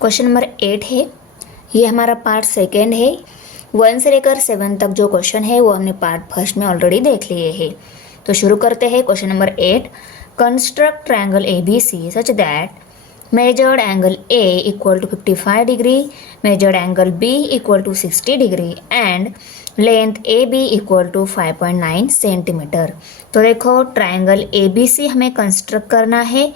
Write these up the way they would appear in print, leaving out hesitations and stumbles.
Question number 8 है। ये हमारा पार्ट सेकेंड है। 1 से लेकर 7 तक जो क्वेश्चन है वो हमने पार्ट फर्स्ट में ऑलरेडी देख लिए हैं। तो शुरू करते हैं। Question number 8, construct triangle A B C such that measured angle A equal to 55 degree, measured angle B equal to 60 degree and length A B equal to 5.9 centimetre. तो देखो, ट्रायंगल ए बी सी हमें construct करना है।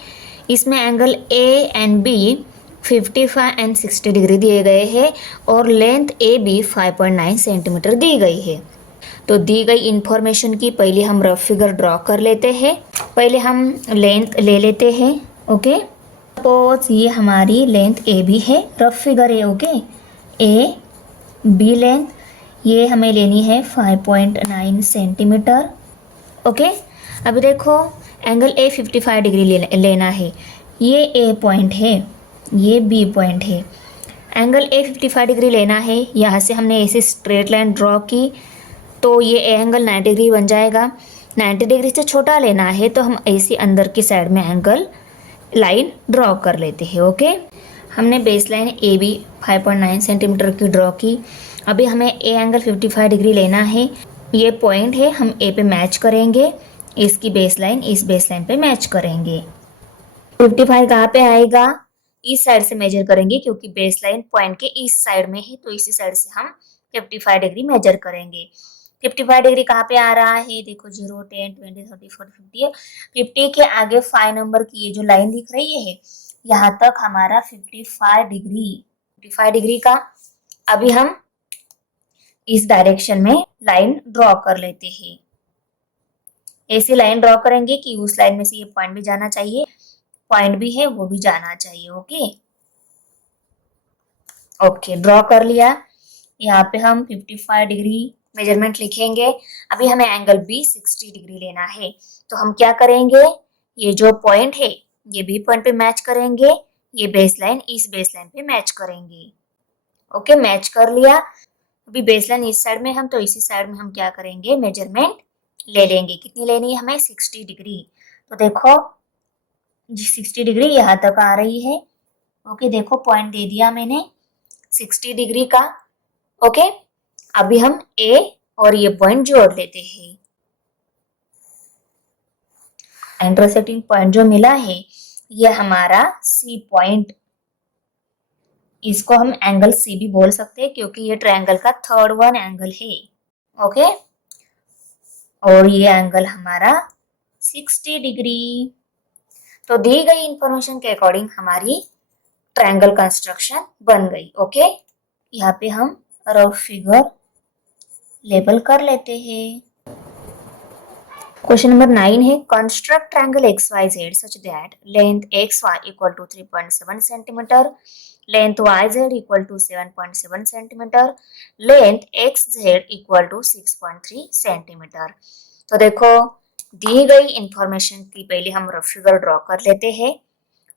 इसमें angle A and B 55 and 60 degree दिए गए हैं और लेंथ ए बी 5.9 सेंटीमीटर दी गई है। तो दी गई इंफॉर्मेशन की पहले हम रफ फिगर ड्रॉ कर लेते हैं। पहले हम लेंथ ले लेते हैं। ओके, सपोज ये हमारी लेंथ ए बी है, रफ फिगर है। ओके, ए बी लेंथ ये हमें लेनी है 5.9 सेंटीमीटर। ओके, अभी देखो, एंगल ए 55 डिग्री लेना है। ये ए पॉइंट है, ये बी पॉइंट है। एंगल ए 55 डिग्री लेना है। यहाँ से हमने ऐसे स्ट्रेट लाइन ड्रॉ की तो ये एंगल 90 डिग्री बन जाएगा। 90 डिग्री से छोटा लेना है तो हम ऐसे अंदर की साइड में एंगल लाइन ड्रॉ कर लेते हैं। ओके, हमने base line A B 5.9 centimetre की ड्रॉ की। अभी हमें ए एंगल 55 डिग्री लेना है। ये पॉइंट है, हम ए पे मैच करेंगे। इसकी बेस लाइन इस बेस लाइन पे मैच करेंगे। 55 कहाँ पे आएगा? इस साइड से मेजर करेंगे क्योंकि बेस लाइन पॉइंट के इस साइड में है, तो इसी साइड से हम 55 डिग्री मेजर करेंगे। 55 डिग्री कहाँ पे आ रहा है? देखो, 0, 10, 20, 30, 40, 50 है। 50 के आगे 5 नंबर की ये जो लाइन दिख रही है, यहाँ तक हमारा 55 डिग्री का। अभी हम इस डायरेक्शन में लाइन ड्रॉ कर लेते हैं। ऐसी लाइन ड्रॉ करेंगे कि उस लाइन में से ये पॉइंट भी जाना चाहिए, पॉइंट भी है वो भी जाना चाहिए। ओके, ड्रॉ कर लिया। यहाँ पे हम 55 डिग्री मेजरमेंट लिखेंगे। अभी हमें एंगल बी 60 डिग्री लेना है, तो हम क्या करेंगे? ये जो पॉइंट है ये बी पॉइंट पे मैच करेंगे, ये बेस लाइन इस बेस लाइन पे मैच करेंगे। ओके, मैच कर लिया। अभी बेस लाइन इस साइड में हम, तो इसी साइड में हम क्या करेंगे? मेजरमेंट ले लेंगे। कितनी लेनी है हमें? 60 डिग्री। तो देखो, 60 डिग्री यहाँ तक आ रही है। ओके, देखो पॉइंट दे दिया मैंने 60 डिग्री का। ओके, अभी हम ए और ये पॉइंट जोड़ लेते हैं। इंटरसेक्टिंग पॉइंट जो मिला है ये हमारा सी पॉइंट। इसको हम एंगल सी भी बोल सकते हैं क्योंकि ये ट्रायंगल का थर्ड वन एंगल है। ओके, और ये एंगल हमारा 60 डिग्री। तो दी गई इंफॉर्मेशन के अकॉर्डिंग हमारी ट्रायंगल कंस्ट्रक्शन बन गई। ओके, यहाँ पे हम रफ फिगर लेबल कर लेते हैं। क्वेश्चन नंबर 9 है, construct triangle X Y Z such that length X Y equal to 3.7 centimetre, length Y Z equal to 7.7 centimetre, length X Z equal to 6.3 centimetre. तो देखो, दी गई इंफॉर्मेशन की पहले हम रफ फिगर ड्रॉ कर लेते हैं।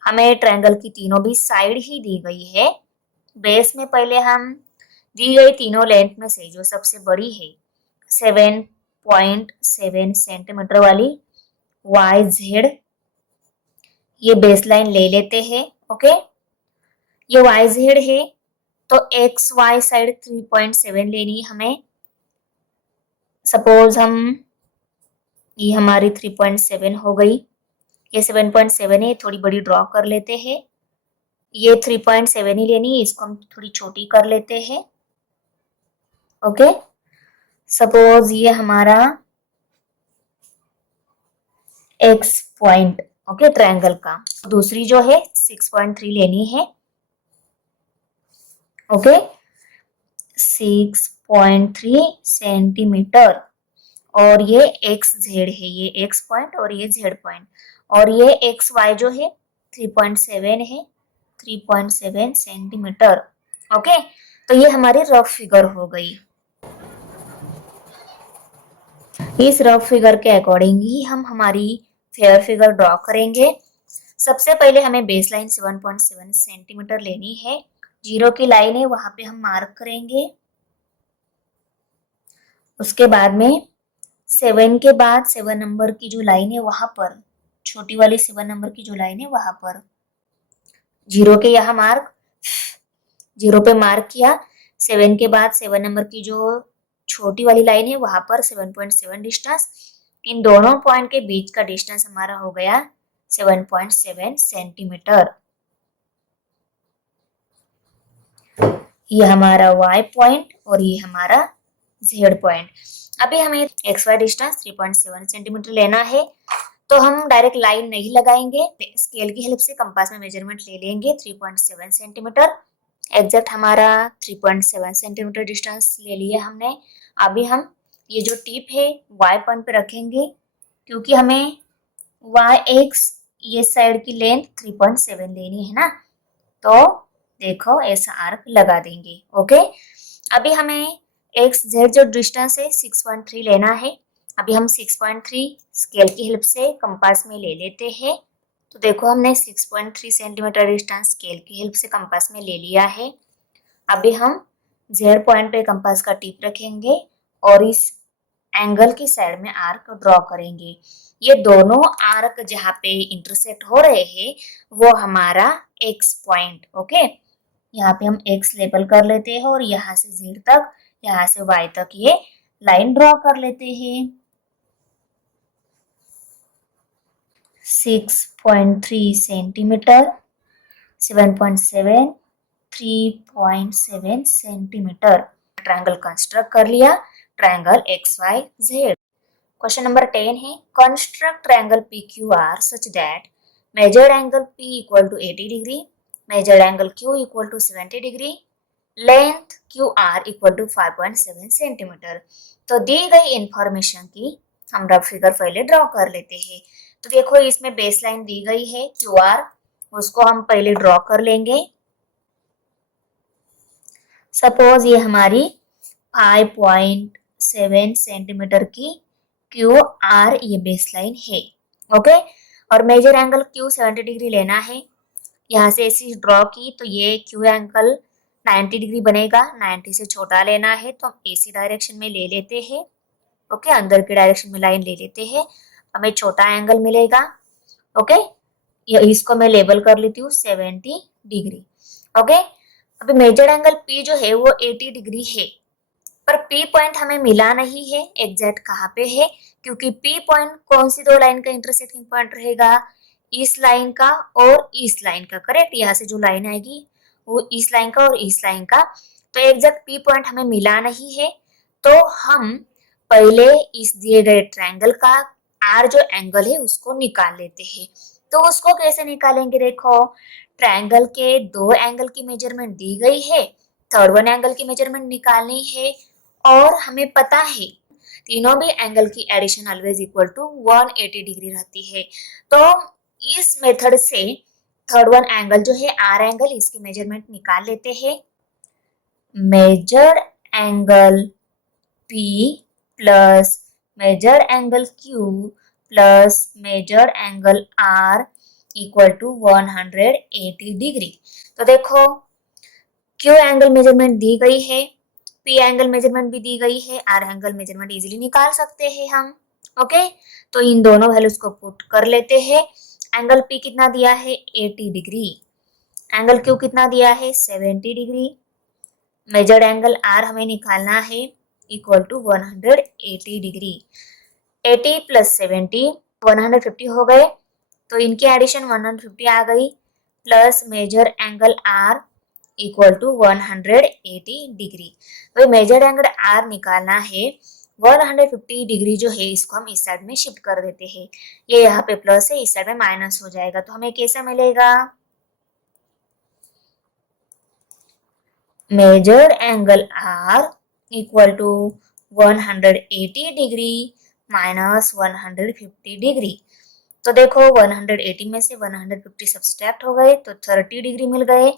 हमें ट्रायंगल की तीनों भी साइड ही दी गई है। बेस में पहले हम दी गई तीनों लेंथ में से जो सबसे बड़ी है 7.7 सेंटीमीटर वाली वाई जेड, ये बेस लाइन ले लेते हैं। ओके, ये वाई जेड है तो एक्स वाई साइड 3.7 लेनी है हमें। सपोज हम, ये हमारी 3.7 हो गई। ये 7.7 है, थोड़ी बड़ी ड्रॉ कर लेते हैं। ये 3.7 ही लेनी है, इसको हम थोड़ी छोटी कर लेते हैं। ओके, सपोज ये हमारा एक्स पॉइंट, ओके, ट्रायंगल का। दूसरी जो है 6.3 लेनी है। Okay, 6.3 centimetre. और ये एक्स जेड है, ये एक्स पॉइंट और ये जेड पॉइंट, और ये एक्स वाई जो है 3.7 है, 3.7 सेंटीमीटर। ओके, तो ये हमारी रफ फिगर हो गई। इस रफ फिगर के अकॉर्डिंग ही हम हमारी फेयर फिगर ड्रॉ करेंगे। सबसे पहले हमें बेस लाइन 7.7 सेंटीमीटर लेनी है। 0 की लाइन है, वहां पे हम मार्क करेंगे। उसके बाद में 7 के बाद 7 नंबर की जो लाइन है वहां पर, छोटी वाली 7 नंबर की जो लाइन है वहां पर 0 के यहाँ मार्क, 0 पे मार्क किया, 7 के बाद 7 नंबर की जो छोटी वाली लाइन है वहां पर 7.7 डिस्टेंस, इन दोनों पॉइंट के बीच का डिस्टेंस हमारा हो गया 7.7 सेंटीमीटर। ये हमारा y पॉइंट और ये हमारा z पॉइंट। अभी हमें xy डिस्टेंस 3.7 सेंटीमीटर लेना है, तो हम डायरेक्ट लाइन नहीं लगाएंगे, स्केल की हेल्प से कंपास में मेजरमेंट ले लेंगे 3.7 सेंटीमीटर। एग्जैक्ट हमारा 3.7 सेंटीमीटर डिस्टेंस ले लिया हमने। अभी हम ये जो टिप है y पॉइंट पे रखेंगे, क्योंकि हमें yx ये साइड की लेंथ 3.7 लेनी है ना, तो देखो ऐसा आर्क लगा देंगे। ओके, अभी हमें एक्स जेड जो डिस्टेंस है 6.3 लेना है। अभी हम 6.3 स्केल की हेल्प से कंपास में ले लेते हैं। तो देखो हमने 6.3 सेंटीमीटर डिस्टेंस स्केल की हेल्प से कंपास में ले लिया है। अभी हम जेड पॉइंट पे कंपास का टिप रखेंगे और इस एंगल की साइड में आर्क ड्रॉ करेंगे। ये दोनों आर्क जहाँ पे इंटरसेक्ट हो रहे हैं वो हमारा एक्स पॉइंट। ओके, यहाँ पे हम एक्स लेबल कर लेते हैं और यहाँ से जेड तक, यहाँ से वाई तक ये लाइन ड्रॉ कर लेते हैं। 6.3 सेंटीमीटर, 7.7, 3.7 सेंटीमीटर। ट्रायंगल कंस्ट्रक्ट कर लिया, triangle X Y Z. Question number 10 है, construct triangle PQR such that measured angle P equal to 80 degree, measured angle Q equal to 70 degree, length QR equal to 5.7 centimetre. तो दी गई information की हम rough figure पहले draw कर लेते हैं। तो देखो इसमें बेसलाइन दी गई है QR, उसको हम पहले ड्रॉ कर लेंगे। सपोज ये हमारी 5.7 सेंटीमीटर की QR ये बेसलाइन है। ओके, और मेजर एंगल Q 70 डिग्री लेना है। यहाँ से ऐसी ड्रॉ की तो ये Q एंगल 90 डिग्री बनेगा, 90 से छोटा लेना है तो हम AC डायरेक्शन में ले लेते हैं। ओके, अंदर की डायरेक्शन में लाइन ले लेते हैं, हमें छोटा एंगल मिलेगा। ओके, ये इसको मैं लेबल कर लेती हूँ 70 डिग्री। ओके, अभी मेजर एंगल P जो है वो 80 डिग्री है, पर P पॉइंट हमें मिला नहीं है एग्जैक्ट कहाँ पे है, क्योंकि P पॉइंट कौन सी दो लाइन का इंटरसेक्टिंग पॉइंट रहेगा, इस लाइन का और इस लाइन का। करेक्ट, यहाँ से जो लाइन आएगी वो इस लाइन का और इस लाइन का। तो एग्जैक्ट P पॉइंट हमें मिला नहीं है, तो हम पहले इस दिए गए ट्रायंगल का R जो एंगल है उसको निकाल लेते हैं। तो उसको कैसे निकालेंगे, देखो ट्रायंगल के दो एंगल की मेजरमेंट दी गई है, थर्ड वन एंगल की मेजरमेंट निकालनी है, और हमें पता है तीनों भी एंगल की addition always equal to 180 degree रहती है। तो इस मेथड से थर्ड वन एंगल जो है आर एंगल, इसकी मेजरमेंट निकाल लेते हैं। Measured angle P plus measured angle Q plus measured angle R equal to 180 degree. तो देखो Q एंगल मेजरमेंट दी गई है, P एंगल मेजरमेंट भी दी गई है, R एंगल मेजरमेंट इजीली निकाल सकते हैं हम। ओके, तो इन दोनों वैल्यूज को पुट कर लेते हैं। एंगल P कितना दिया है 80 डिग्री, एंगल Q कितना दिया है 70 डिग्री, मेजर्ड एंगल R हमें निकालना है इक्वल टू 180 डिग्री। 80 प्लस 70 150 हो गए, तो इनकी एडिशन 150 आ गई, plus measure angle R equal to 180 degree. तो मेजर एंगल R निकालना है, 150 डिग्री जो है इसको हम इस साइड में शिफ्ट कर देते हैं। ये यहाँ पे प्लस है, इस साइड में माइनस हो जाएगा, तो हमें कैसा मिलेगा, measure angle R equal to 180 degree minus 150 degree. तो देखो 180 में से 150 सब्सट्रैक्ट हो गए तो 30 डिग्री मिल गए।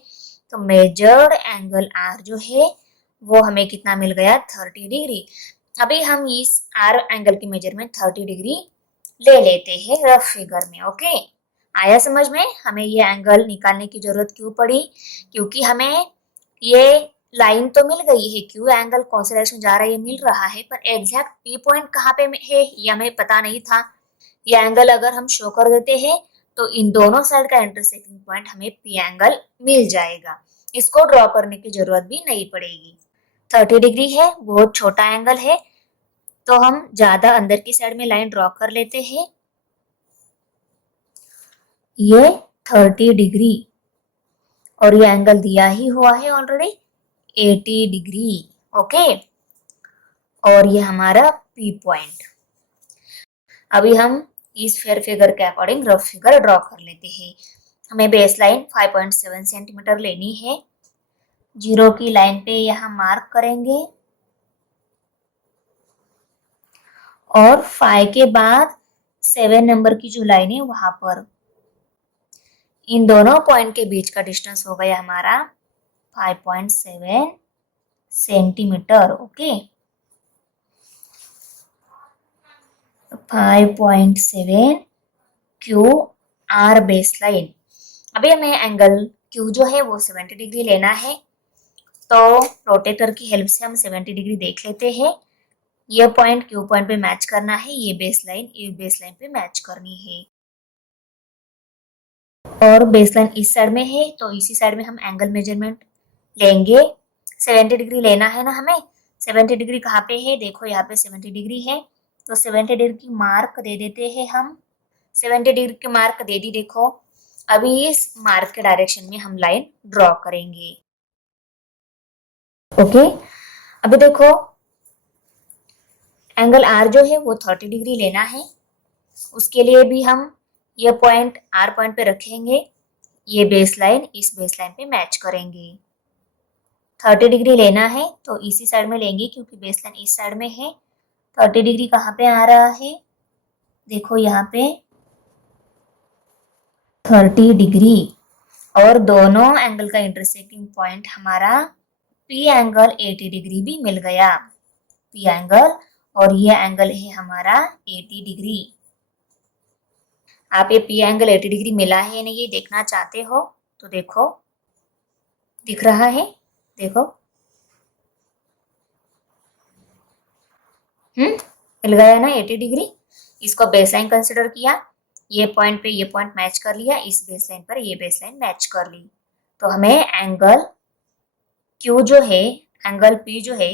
तो मेजर्ड एंगल R जो है वो हमें कितना मिल गया 30 डिग्री। अभी हम इस R एंगल की मेजरमेंट 30 डिग्री ले लेते हैं रफ फिगर में। ओके, आया समझ में, हमें ये एंगल निकालने की जरूरत क्यों पड़ी, क्योंकि हमें ये लाइन तो मिल गई है, Q एंगल कौन सी डायरेक्शन जा रहा है ये मिल रहा है, पर एग्जैक्ट P पॉइंट कहाँ पे है ये हमें पता नहीं था। ये एंगल अगर हम शो कर देते हैं तो इन दोनों साइड का इंटरसेक्टिंग पॉइंट हमें P एंगल मिल जाएगा। इसको ड्रॉ करने की जरूरत भी नहीं पड़ेगी। 30 डिग्री है, बहुत छोटा एंगल है, तो हम ज्यादा अंदर की साइड में लाइन ड्रॉ कर लेते हैं। ये 30 डिग्री और ये एंगल दिया ही हुआ है ऑलरेडी 80 डिग्री। ओके, और ये हमारा पी पॉइंट। अभी हम इस फेयर फिगर के अकॉर्डिंग रफ फिगर ड्रॉ कर लेते हैं। हमें बेस लाइन 5.7 सेंटीमीटर लेनी है। जीरो की लाइन पे यहाँ मार्क करेंगे और 5 के बाद 7 नंबर की जो लाइन है वहां पर इन दोनों पॉइंट के बीच का डिस्टेंस हो गया हमारा 5.7 centimetre. Okay, 5.7 Q R base line. अभी हमें एंगल क्यू जो है वो 70 डिग्री लेना है, तो प्रोटेक्टर की हेल्प से हम 70 डिग्री देख लेते हैं। ये पॉइंट क्यू पॉइंट पे मैच करना है, ये बेस लाइन पे मैच करनी है। और बेस लाइन इस साइड में है तो इसी साइड में हम एंगल मेजरमेंट लेंगे। 70 डिग्री लेना है ना हमें। 70 डिग्री कहाँ पे है, देखो यहाँ पे 70 डिग्री है, तो 70 डिग्री की मार्क दे देते हैं हम। 70 डिग्री की मार्क दे दी। देखो अभी इस मार्क के डायरेक्शन में हम लाइन ड्रॉ करेंगे। ओके, अभी देखो एंगल आर जो है वो 30 डिग्री लेना है। उसके लिए भी हम ये पॉइंट आर पॉइंट पे रखेंगे, ये बेस लाइन इस बेस लाइन पे मैच करेंगे। 30 डिग्री लेना है तो इसी साइड में लेंगे क्योंकि बेस लाइन इस साइड में है। 30 डिग्री कहाँ पे आ रहा है, देखो यहाँ पे 30 डिग्री और दोनों एंगल का इंटरसेक्टिंग पॉइंट हमारा पी एंगल 80 डिग्री भी मिल गया। पी एंगल और ये एंगल है हमारा 80 डिग्री। आप ये पी एंगल 80 डिग्री मिला है या नहीं ये देखना चाहते हो तो देखो दिख रहा है, देखो मिल गया ना 80 डिग्री। इसको बेसलाइन कंसिडर किया, ये पॉइंट पे ये पॉइंट मैच कर लिया, इस बेसलाइन पर ये बेसलाइन मैच कर ली, तो हमें एंगल क्यू जो है एंगल पी जो है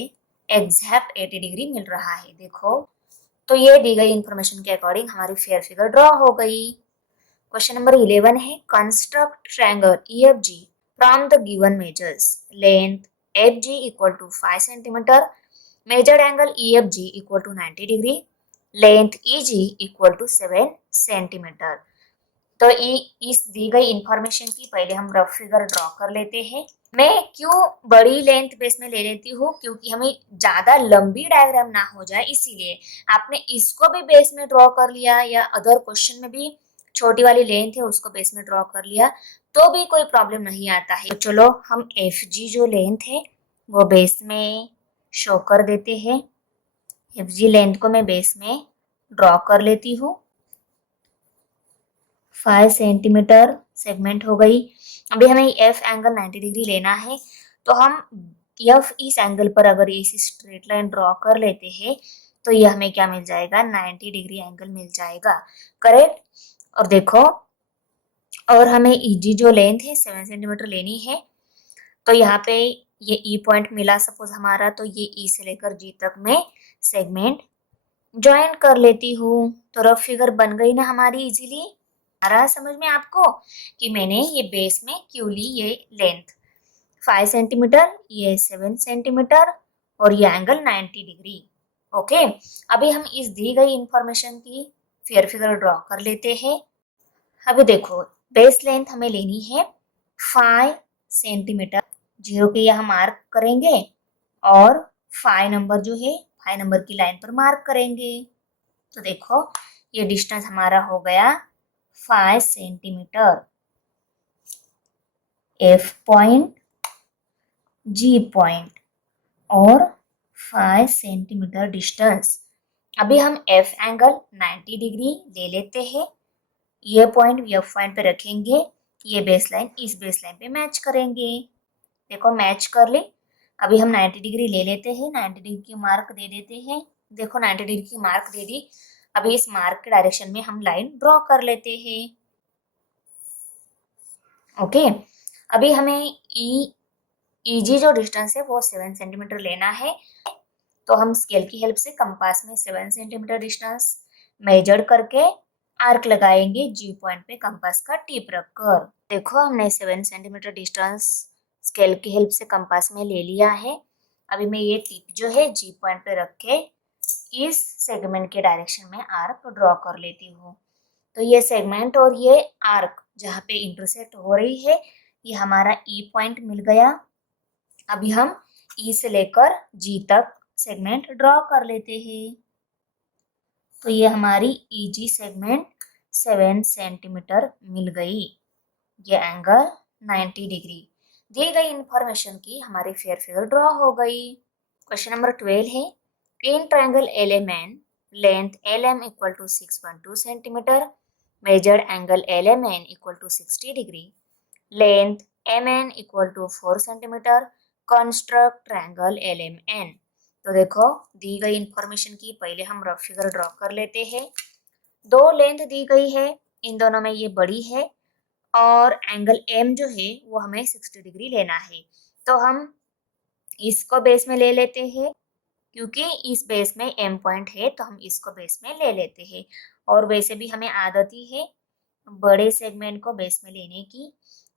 एग्जैक्ट 80 डिग्री मिल रहा है। देखो तो ये दी गई इंफॉर्मेशन के अकॉर्डिंग हमारी फेयर फिगर ड्रॉ हो गई। क्वेश्चन नंबर 11 है construct triangle EFG from the given measures length FG equal to 5 centimetre, measured angle EFG equal to 90 degree, length EG equal to 7 centimetre. तो इस दी गई इंफॉर्मेशन की पहले हम रफ फिगर ड्रॉ कर लेते हैं। मैं क्यों बड़ी लेंथ बेस में ले लेती हूँ क्योंकि हमें ज्यादा लंबी डायग्राम ना हो जाए, इसीलिए आपने इसको भी बेस में ड्रॉ कर लिया या अदर क्वेश्चन में भी छोटी वाली लेंथ है उसको बेस में ड्रॉ कर लिया तो भी कोई प्रॉब्लम नहीं आता है। तो चलो हम FG जो लेंथ है वो बेस में शो कर देते हैं। FG लेंथ को मैं बेस में ड्रॉ कर लेती हूँ। 5 सेंटीमीटर सेगमेंट हो गई। अभी हमें F एंगल 90 डिग्री लेना है, तो हम F इस एंगल पर अगर इसी स्ट्रेट लाइन ड्रॉ कर लेते हैं तो ये हमें क्या मिल जाएगा, 90 डिग्री एंगल मिल जाएगा, करेक्ट। और देखो और हमें EG जो लेंथ है 7 सेंटीमीटर लेनी है, तो यहाँ पे ये E पॉइंट मिला सपोज हमारा, तो ये E से लेकर G तक मैं सेगमेंट ज्वाइन कर लेती हूँ। तो रफ फिगर बन गई ना हमारी इजीली। आ रहा समझ में आपको कि मैंने ये बेस में क्यों ली ये लेंथ 5 सेंटीमीटर, ये 7 सेंटीमीटर और ये एंगल 90 डिग्री। ओके, अभी हम इस दी गई इंफॉर्मेशन की फेयर फिगर ड्रॉ कर लेते हैं। अभी देखो बेस लेंथ हमें लेनी है 5 सेंटीमीटर, जीरो के यहाँ मार्क करेंगे और 5 नंबर जो है 5 नंबर की लाइन पर मार्क करेंगे। तो देखो ये डिस्टेंस हमारा हो गया 5 centimetre. F point, G point और 5 सेंटीमीटर डिस्टेंस। अभी हम F एंगल 90 डिग्री ले लेते हैं, ये पॉइंट F पॉइंट पे रखेंगे, ये बेस लाइन इस बेस लाइन पे मैच करेंगे। देखो मैच कर ले। अभी हम 90 डिग्री ले लेते हैं, 90 डिग्री की मार्क दे देते हैं। देखो 90 डिग्री की मार्क दे दी। अभी इस मार्क के डायरेक्शन में हम लाइन ड्रॉ कर लेते हैं। ओके, अभी हमें ईजी जो डिस्टेंस है वो 7 सेंटीमीटर लेना है। तो हम स्केल की हेल्प से कंपास में 7 सेंटीमीटर डिस्टेंस मेजर करके आर्क लगाएंगे जी पॉइंट पे कंपास का टिप रखकर। देखो हमने 7 सेंटीमीटर डिस्टेंस स्केल की हेल्प से कंपास में ले लिया है। अभी मैं ये टिप जो है जी पॉइंट पे रख के इस सेगमेंट के डायरेक्शन में आर्क ड्रॉ कर लेती हूँ। तो ये सेगमेंट और ये आर्क जहाँ पे इंटरसेक्ट हो रही है ये हमारा ई पॉइंट मिल गया। अभी हम ई से लेकर जी तक सेगमेंट ड्रॉ कर लेते हैं। तो ये हमारी ईजी सेगमेंट 7 सेंटीमीटर मिल गई। ये एंगल 90 डिग्री। दी गई इंफॉर्मेशन की हमारी फेयर फिगर ड्रॉ हो गई। क्वेश्चन नंबर 12 है in triangle LMN length LM equal to 6.2 centimetre measured angle LMN equal to 60 degree length MN equal to 4 centimetre construct triangle LMN। तो देखो दी गई इंफॉर्मेशन की पहले हम रफ फिगर ड्रॉ कर लेते हैं। दो लेंथ दी गई है, इन दोनों में ये बड़ी है और एंगल M जो है वो हमें 60 डिग्री लेना है। तो हम इसको बेस में ले लेते हैं क्योंकि इस बेस में M पॉइंट है तो हम इसको बेस में ले लेते हैं। और वैसे भी हमें आदत ही है बड़े सेगमेंट को बेस में लेने की।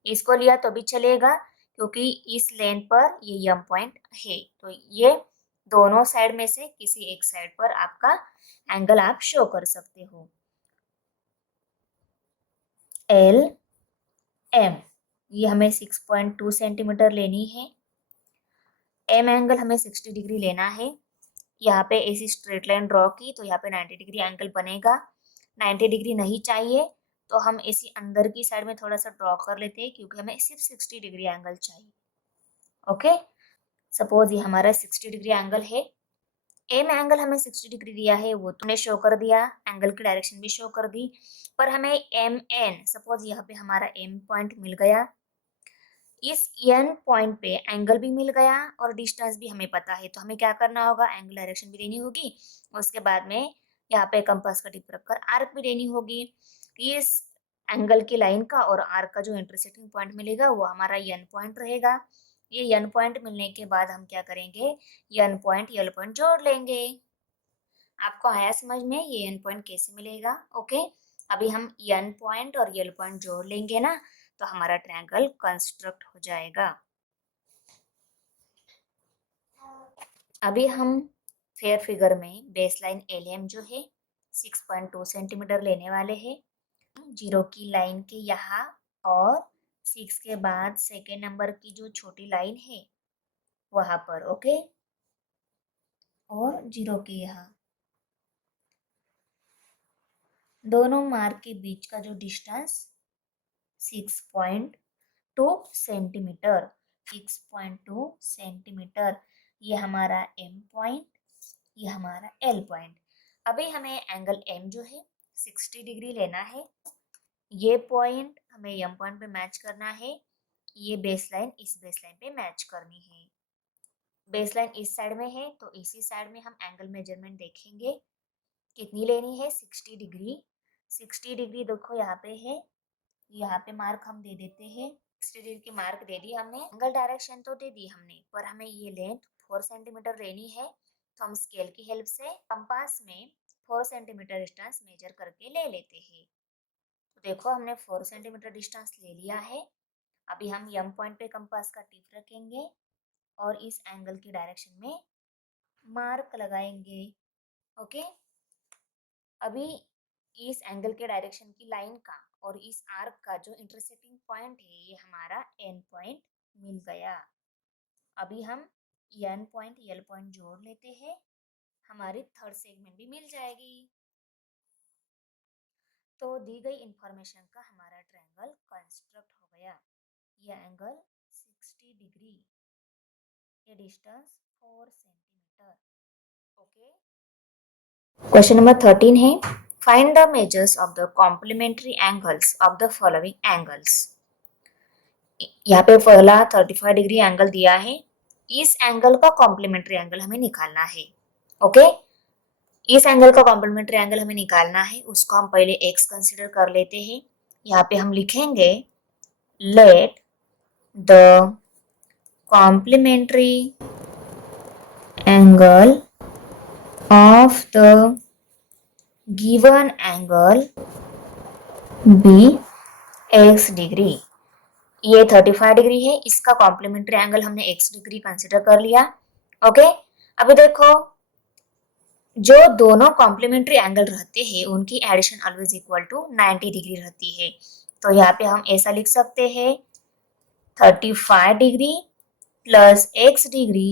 इसको लिया तो भी चलेगा क्योंकि इस लेंथ पर ये M पॉइंट है। तो ये दोनों साइड में से किसी एक साइड पर आपका एंगल आप शो कर सकते हो। एल एम ये हमें 6.2 सेंटीमीटर लेनी है। एम एंगल हमें 60 डिग्री लेना है। यहाँ पे ऐसी स्ट्रेट लाइन ड्रॉ की तो यहाँ पे 90 डिग्री एंगल बनेगा। 90 डिग्री नहीं चाहिए तो हम ऐसी अंदर की साइड में थोड़ा सा ड्रॉ कर लेते हैं क्योंकि हमें सिर्फ 60 डिग्री एंगल चाहिए। ओके, सपोज ये हमारा 60 डिग्री एंगल है। एम एंगल हमें 60 डिग्री दिया है वो तुमने शो कर दिया, एंगल की डायरेक्शन भी शो कर दी। पर हमें एम एन सपोज यहाँ पे हमारा एम पॉइंट मिल गया, इस एन पॉइंट पे एंगल भी मिल गया और डिस्टेंस भी हमें पता है। तो हमें क्या करना होगा, एंगल डायरेक्शन भी देनी होगी, उसके बाद में यहाँ पे कंपास का टिप रखकर आर्क भी देनी होगी। इस एंगल की लाइन का और आर्क का जो इंटरसेक्टिंग पॉइंट मिलेगा वो हमारा एन पॉइंट रहेगा। ये एन पॉइंट मिलने के बाद हम क्या करेंगे, एन पॉइंट यल पॉइंट जोड़ लेंगे। आपको आया समझ में ये एन पॉइंट कैसे मिलेगा? ओके, अभी हम एन पॉइंट और यल पॉइंट जोड़ लेंगे ना तो हमारा ट्रायंगल कंस्ट्रक्ट हो जाएगा। अभी हम फेयर फिगर में बेसलाइन LM जो है 6.2 सेंटीमीटर लेने वाले हैं। 0 की लाइन के यहाँ और 6 के बाद सेकेंड नंबर की जो छोटी लाइन है वहां पर। ओके, और 0 के यहाँ दोनों मार्क के बीच का जो डिस्टेंस 6.2 सेंटीमीटर, 6.2 सेंटीमीटर। ये हमारा M पॉइंट, ये हमारा L पॉइंट। अभी हमें एंगल M जो है 60 डिग्री लेना है। ये पॉइंट हमें M पॉइंट पे मैच करना है, ये बेसलाइन इस बेसलाइन पे मैच करनी है। बेसलाइन इस साइड में है तो इसी साइड में हम एंगल मेजरमेंट देखेंगे कितनी लेनी है, 60 डिग्री। 60 डिग्री देखो यहाँ पे है, यहाँ पे मार्क हम दे देते हैं। 60 डिग्री की मार्क दे दी हमने, एंगल डायरेक्शन तो दे दी हमने, पर हमें ये लेंथ 4 सेंटीमीटर लेनी है। तो हम स्केल की हेल्प से कंपास में 4 सेंटीमीटर डिस्टेंस मेजर करके ले लेते हैं। तो देखो हमने 4 सेंटीमीटर डिस्टेंस ले लिया है। अभी हम एम पॉइंट पे कंपास का टिप रखेंगे और इस एंगल की डायरेक्शन में मार्क लगाएंगे। ओके, अभी इस एंगल के डायरेक्शन की लाइन का और इस आर्क का जो इंटरसेक्टिंग पॉइंट है ये हमारा एन पॉइंट मिल गया। अभी हम एन पॉइंट यल पॉइंट जोड़ लेते हैं, हमारी थर्ड सेगमेंट भी मिल जाएगी। तो दी गई इंफॉर्मेशन का हमारा ट्रायंगल कंस्ट्रक्ट हो गया। ये एंगल 60 डिग्री, ये distance 4 centimetre. Okay, question number 13 है find the measures of the complementary angles of the following angles. यहाँ पे पहला 35 डिग्री एंगल दिया है, इस एंगल का कॉम्प्लीमेंट्री एंगल हमें निकालना है। ओके, इस एंगल का कॉम्प्लीमेंट्री एंगल हमें निकालना है, उसको हम पहले x कंसीडर कर लेते हैं। यहाँ पे हम लिखेंगे let the complementary angle of the given angle be X degree. ये 35 डिग्री है, इसका कॉम्प्लीमेंट्री एंगल हमने एक्स डिग्री कंसिडर कर लिया। ओके, अभी देखो जो दोनों कॉम्प्लीमेंट्री एंगल रहते हैं उनकी addition always equal to 90 degree रहती है। तो यहाँ पे हम ऐसा लिख सकते हैं 35 degree plus X degree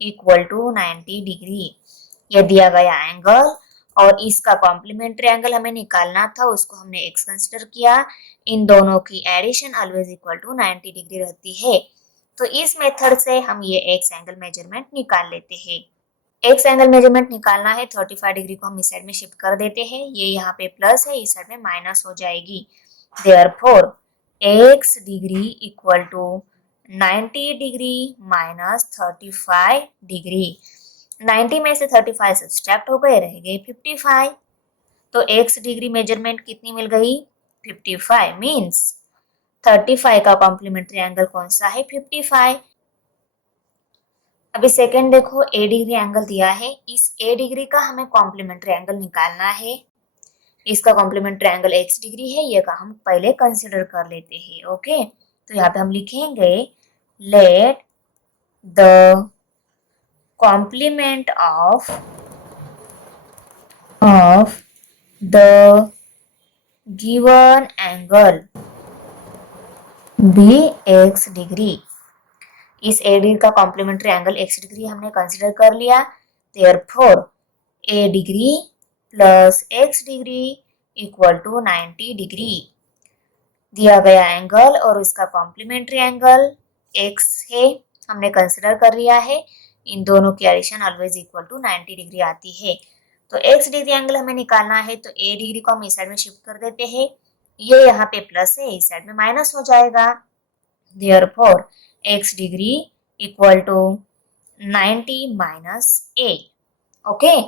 equal to 90 degree. ये दिया गया एंगल और इसका कॉम्प्लीमेंट्री एंगल हमें निकालना था, उसको हमने एक्स कंसिडर किया। इन दोनों की addition always equal to 90 degree रहती है। तो इस मेथड से हम ये एक्स एंगल मेजरमेंट निकाल लेते हैं। एक्स एंगल मेजरमेंट निकालना है, 35 डिग्री को हम इस साइड में शिफ्ट कर देते हैं, ये यहाँ पे प्लस है, इस साइड में माइनस हो जाएगी। Therefore X degree equal to 90 degree minus 35 degree. 90 में से 35 सब्सट्रैक्ट हो गए, रह गए 55। तो एक्स डिग्री मेजरमेंट कितनी मिल गई? 55 मीन्स 35 का कॉम्प्लीमेंट्री एंगल कौन सा है? 55। अभी सेकंड देखो, ए डिग्री एंगल दिया है, इस ए डिग्री का हमें कॉम्प्लीमेंट्री एंगल निकालना है। इसका कॉम्प्लीमेंट्री एंगल एक्स डिग्री है, ये का हम पहले कंसिडर कर लेते हैं। ओके, तो यहाँ पे हम लिखेंगे let the complement of the given angle be x degree. इस ए डिग्री का कॉम्प्लीमेंट्री एंगल x डिग्री हमने कंसिडर कर लिया। Therefore a degree plus x degree equal to 90 degree. दिया गया एंगल और इसका कॉम्प्लीमेंट्री एंगल x है, हमने कंसिडर कर लिया है। इन दोनों की addition always equal to 90 degree आती है। तो x डिग्री एंगल हमें निकालना है, तो a डिग्री को हम इस साइड में शिफ्ट कर देते हैं, ये यहाँ पे प्लस है, इस साइड में माइनस हो जाएगा। Therefore x degree equal to 90 minus a। Okay,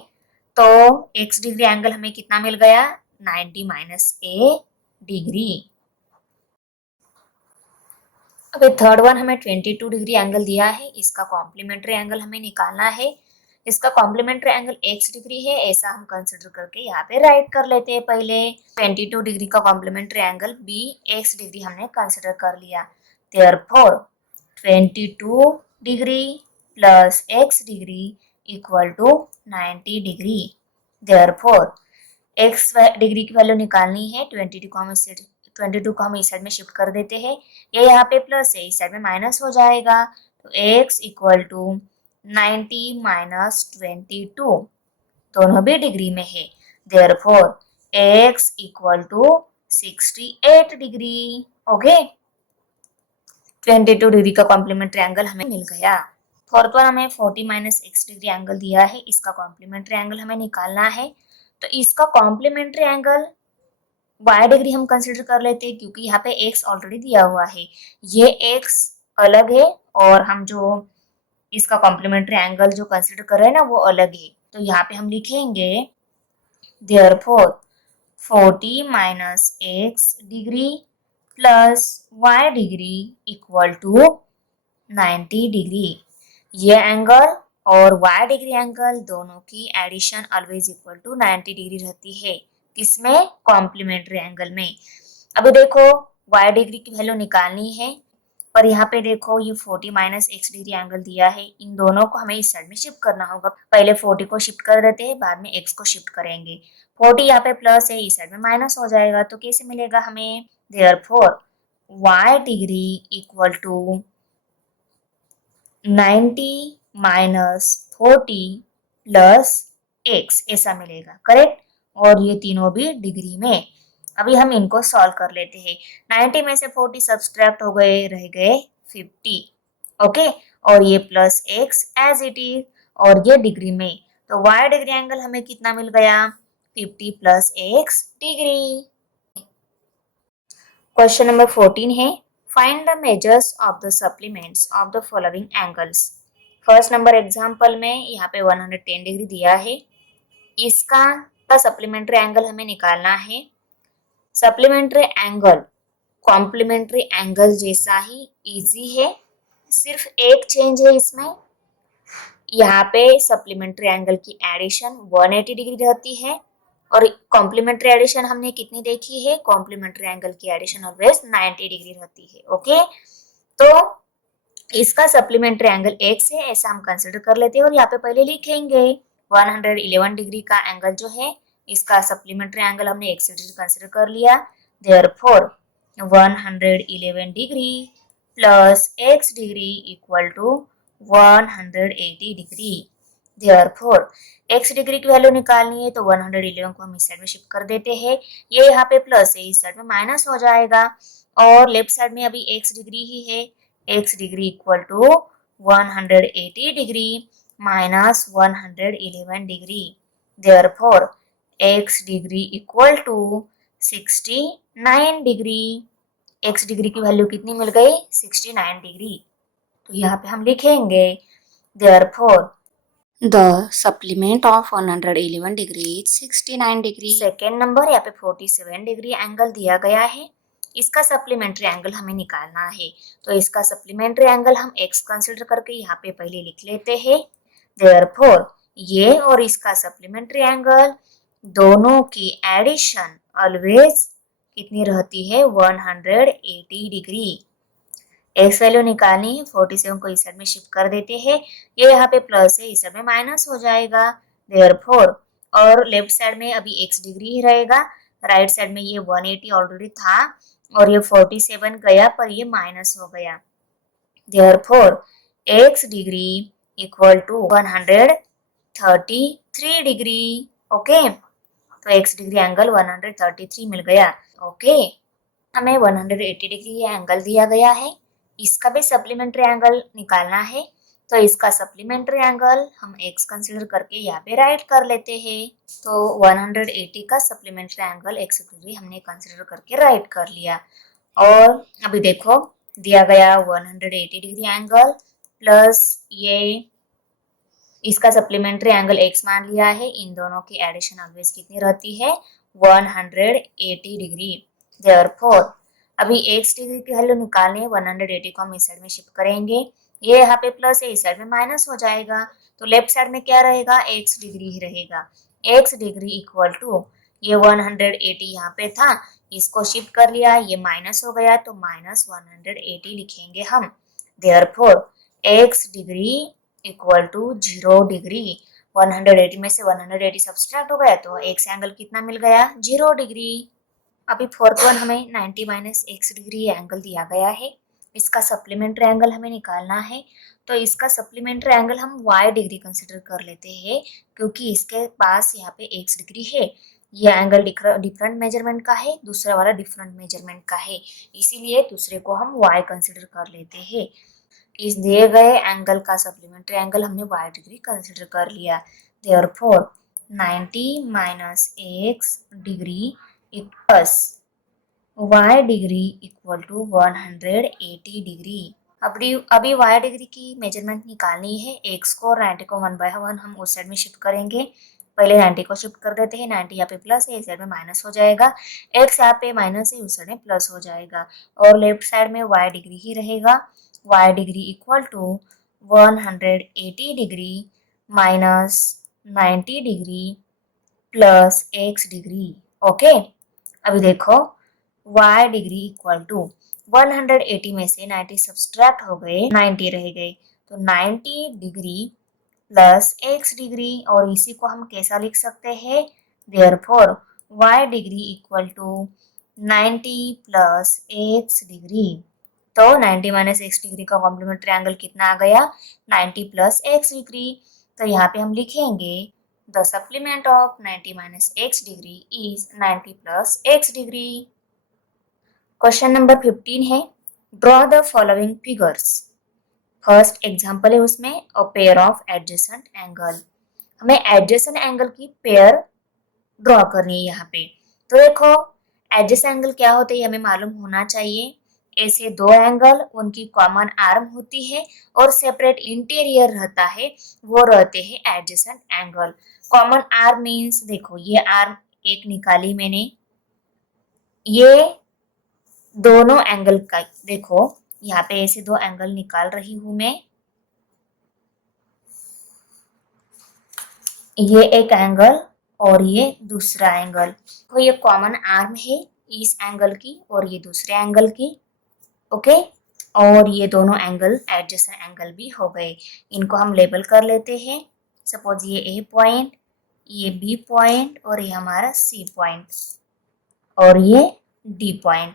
तो x डिग्री एंगल हमें कितना मिल गया? 90 माइनस a डिग्री। अभी थर्ड वन हमें 22 डिग्री एंगल दिया है, इसका कॉम्प्लीमेंट्री एंगल हमें निकालना है। इसका कॉम्प्लीमेंट्री एंगल x डिग्री है, ऐसा हम कंसिडर करके यहाँ पे राइट कर लेते हैं। पहले 22 डिग्री का complementary angle b x degree हमने कंसिडर कर लिया। Therefore 22 degree plus x degree equal to 90 degree. Therefore x degree की वैल्यू निकालनी है, 22 को हम इस साइड में शिफ्ट कर देते हैं, ये यहाँ पे प्लस है, इस साइड में माइनस हो जाएगा। तो x इक्वल टू 90 माइनस 22, दोनों भी डिग्री में है। Therefore x equal to 68 degree. Okay, 22 degree का कॉम्प्लीमेंट्री एंगल हमें मिल गया। फोर्थ वन हमें 40 माइनस x डिग्री एंगल दिया है, इसका कॉम्प्लीमेंट्री एंगल हमें निकालना है। तो इसका कॉम्प्लीमेंट्री एंगल y डिग्री हम कंसिडर कर लेते हैं, क्योंकि यहाँ पे x ऑलरेडी दिया हुआ है, ये x अलग है और हम जो इसका कॉम्प्लीमेंट्री एंगल जो कंसिडर कर रहे हैं ना वो अलग है। तो यहाँ पे हम लिखेंगे therefore 40 minus x degree plus y degree equal to 90 degree. ये एंगल और y डिग्री एंगल दोनों की addition always equal to 90 degree रहती है। किसमें? कॉम्प्लीमेंट्री एंगल में। अभी देखो y डिग्री की वैल्यू निकालनी है, और यहाँ पे देखो ये 40 माइनस x डिग्री एंगल दिया है, इन दोनों को हमें इस साइड में शिफ्ट करना होगा। पहले 40 को शिफ्ट कर देते हैं, बाद में x को शिफ्ट करेंगे। 40 यहाँ पे प्लस है, इस साइड में माइनस हो जाएगा, तो कैसे मिलेगा हमें? Therefore y degree equal to 90 minus 40 plus x, ऐसा मिलेगा। करेक्ट, और ये तीनों भी डिग्री में। अभी हम इनको सॉल्व कर लेते हैं। 90 में से 40 सब्सट्रैक्ट हो गए, रह गए 50। ओके, और ये plus x as it is, और ये डिग्री में। तो y डिग्री एंगल हमें कितना मिल गया? 50 plus x degree. Question number 14 है, find the measures of the supplements of the following angles. First number example में यहाँ पे 110 डिग्री दिया है, इसका सप्लीमेंट्री एंगल हमें निकालना है। सप्लीमेंट्री एंगल कॉम्प्लीमेंट्री एंगल जैसा ही इजी है, सिर्फ एक चेंज है इसमें, यहाँ पे सप्लीमेंट्री एंगल की एडिशन 180 डिग्री रहती है और कॉम्प्लीमेंट्री एडिशन हमने कितनी देखी है, कॉम्प्लीमेंट्री एंगल की एडिशन ऑलवेज 90 डिग्री रहती है। ओके, तो इसका सप्लीमेंट्री एंगल x है ऐसा हम कंसिडर कर लेते हैं और यहाँ पे पहले लिखेंगे 111 डिग्री का एंगल जो है इसका सप्लीमेंट्री एंगल हमने x कंसिडर कर लिया, therefore 111 degree plus x degree equal to 180 degree. Therefore x degree की वैल्यू निकालनी है तो 111 को हम इस साइड में शिफ्ट कर देते हैं, ये यहाँ पे प्लस है इस साइड में माइनस हो जाएगा और लेफ्ट साइड में अभी x डिग्री ही है, x degree equal to 180 degree minus 111 degree, therefore x degree equal to 69 degree. x degree की वैल्यू कितनी मिल गई, 69 डिग्री। तो यहाँ पे हम लिखेंगे therefore the supplement of 111 degree 69 degree. Second number यहाँ पे 47 डिग्री एंगल दिया गया है, इसका सप्लीमेंट्री एंगल हमें निकालना है, तो इसका सप्लीमेंट्री एंगल हम x कंसिडर करके यहाँ पे पहले लिख लेते हैं, देयरफॉर ये और इसका सप्लीमेंट्री एंगल दोनों की एडिशन ऑलवेज कितनी रहती है, 180 डिग्री। x वैल्यू निकालनी है, 47 को इस साइड में शिफ्ट कर देते हैं, ये यहाँ पे प्लस है इस साइड में माइनस हो जाएगा, देयरफॉर और लेफ्ट साइड में अभी x डिग्री ही रहेगा, राइट साइड में ये 180 ऑलरेडी था और ये 47 गया पर ये माइनस हो गया, therefore x degree equal to 133 degree. Okay, तो x डिग्री एंगल 133 मिल गया। ओके, हमें 180 डिग्री एंगल दिया गया है, इसका भी सप्लीमेंट्री एंगल निकालना है, तो इसका सप्लीमेंट्री एंगल हम x कंसिडर करके यहाँ पे राइट कर लेते हैं, तो 180 का सप्लीमेंट्री एंगल x डिग्री हमने कंसिडर करके राइट कर लिया और अभी देखो दिया गया 180 डिग्री एंगल प्लस ये इसका सप्लीमेंट्री एंगल x मान लिया है, इन दोनों की एडिशन ऑलवेज कितनी रहती है, 180 डिग्री। देयरफॉर अभी x डिग्री की वैल्यू निकालनी है, 180 को हम इस साइड में शिफ्ट करेंगे, ये यहाँ पे प्लस है इस साइड में माइनस हो जाएगा, तो लेफ्ट साइड में क्या रहेगा, x डिग्री ही रहेगा, x डिग्री इक्वल टू ये 180 यहाँ पे था इसको शिफ्ट कर लिया, ये माइनस हो गया तो माइनस 180 लिखेंगे हम, therefore x degree equal to 0 degree. 180 में से 180 सब्सट्रैक्ट हो गया तो x एंगल कितना मिल गया, 0 डिग्री। अभी फोर्थ वन हमें 90 माइनस x डिग्री एंगल दिया गया है, इसका सप्लीमेंट्री एंगल हमें निकालना है, तो इसका सप्लीमेंट्री एंगल हम y डिग्री कंसिडर कर लेते हैं क्योंकि इसके पास यहाँ पे x डिग्री है, ये एंगल डिफरेंट मेजरमेंट का है, दूसरा वाला डिफरेंट मेजरमेंट का है, इसीलिए दूसरे को हम y कंसिडर कर लेते हैं। इस दिए गए एंगल का सप्लीमेंट्री एंगल हमने y डिग्री कंसिडर कर लिया, therefore 90 minus x degree plus y degree equal to 180 degree. अभी y डिग्री की मेजरमेंट निकालनी है, x को और 90 को 1 बाय 1 हम उस साइड में शिफ्ट करेंगे, पहले 90 को शिफ्ट कर देते हैं, 90 यहाँ पे प्लस है इस साइड में माइनस हो जाएगा, x यहाँ पे माइनस है उस साइड में प्लस हो जाएगा और लेफ्ट साइड में y डिग्री ही रहेगा, y degree equal to 180 degree minus 90 degree plus x degree. Okay, अभी देखो y डिग्री इक्वल टू 180 में से 90 सब्सट्रैक्ट हो गए, 90 रह गए, तो 90 डिग्री प्लस x डिग्री और इसी को हम कैसा लिख सकते हैं, therefore y degree equal to 90 plus x degree, तो 90 माइनस x डिग्री का कॉम्प्लीमेंट्री एंगल कितना आ गया, 90 प्लस x डिग्री, तो यहाँ पे हम लिखेंगे the supplement of 90 minus x degree is 90 plus x degree. Question number 15 है, draw the following figures. First example है उसमें अ पेयर ऑफ एडजेसेंट एंगल, हमें एडजेसेंट एंगल की पेयर ड्रॉ करनी है यहाँ पे, तो देखो एडजेसेंट एंगल क्या होते हैं हमें मालूम होना चाहिए, ऐसे दो एंगल उनकी कॉमन आर्म होती है और सेपरेट इंटीरियर रहता है, वो रहते हैं adjacent angle. Common arm means देखो ये आर्म एक निकाली मैंने, ये दोनों एंगल का देखो यहाँ पे ऐसे दो एंगल निकाल रही हूं मैं। ये एक एंगल और ये दूसरा एंगल, तो ये कॉमन आर्म है इस एंगल की और ये दूसरे एंगल की। ओके, और ये दोनों एंगल एडजेसेंट एंगल भी हो गए। इनको हम लेबल कर लेते हैं। सपोज ये ए पॉइंट, ये बी पॉइंट और ये हमारा सी पॉइंट और ये D point.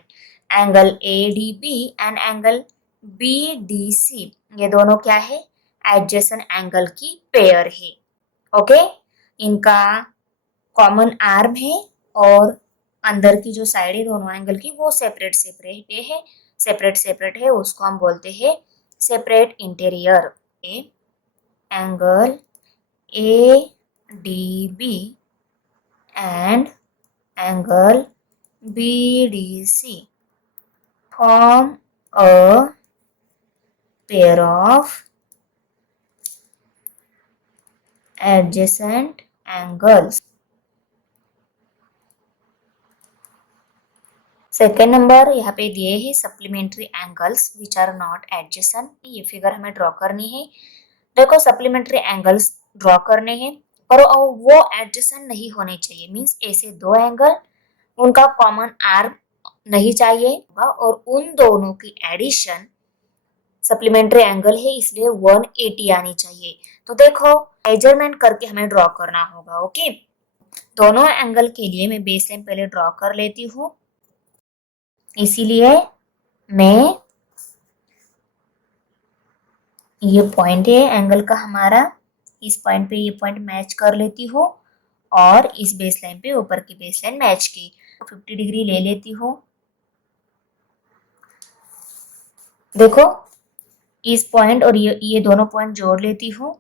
Angle A D B and angle B D C, ये दोनों क्या है? एडजेसेंट एंगल की पेयर है। ओके, इनका कॉमन आर्म है और अंदर की जो साइड है दोनों एंगल की वो सेपरेट सेपरेट है, उसको हम बोलते हैं separate interior. A angle A D B and angle B D C form a pair of adjacent angles। Second number यहाँ पे दिए हैं supplementary angles which are not adjacent. ये फिगर हमें ड्रॉ करनी है। देखो, सप्लीमेंट्री एंगल्स ड्रॉ करने हैं पर वो एडजेसेंट नहीं होने चाहिए। मींस ऐसे दो एंगल, उनका कॉमन आर्म नहीं चाहिए और उन दोनों की एडिशन सप्लीमेंट्री एंगल है, इसलिए 180 आनी चाहिए। तो देखो, मेजरमेंट करके हमें ड्रॉ करना होगा। ओके, दोनों एंगल के लिए मैं बेसलाइन पहले ड्रॉ कर लेती हूँ। इसीलिए मैं ये पॉइंट है एंगल का हमारा, इस पॉइंट पे ये पॉइंट मैच कर लेती हूँ और इस बेसलाइन पे ऊपर की बेसलाइन मैच की 50 डिग्री ले लेती हूँ। देखो, इस पॉइंट और ये दोनों पॉइंट जोड़ लेती हूँ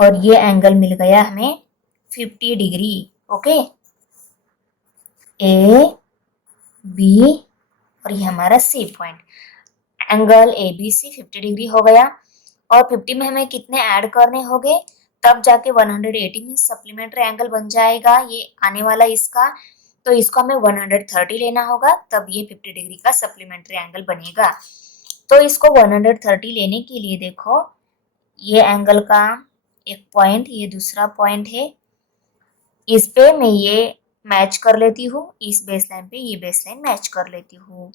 और ये एंगल मिल गया हमें 50 डिग्री। ओके, ए बी और ये हमारा C point, angle A B C 50 degree हो गया। और 50 में हमें कितने ऐड करने होंगे, तब जाके 180 मीन सप्लीमेंट्री एंगल बन जाएगा ये आने वाला इसका। तो इसको हमें 130 लेना होगा, तब ये 50 डिग्री का सप्लीमेंट्री एंगल बनेगा। तो इसको 130 लेने के लिए देखो, ये एंगल का एक पॉइंट, ये दूसरा पॉइंट है, इस पे मैं ये मैच कर लेती हूँ, इस बेसलाइन पे ये बेसलाइन मैच कर लेती हूँ।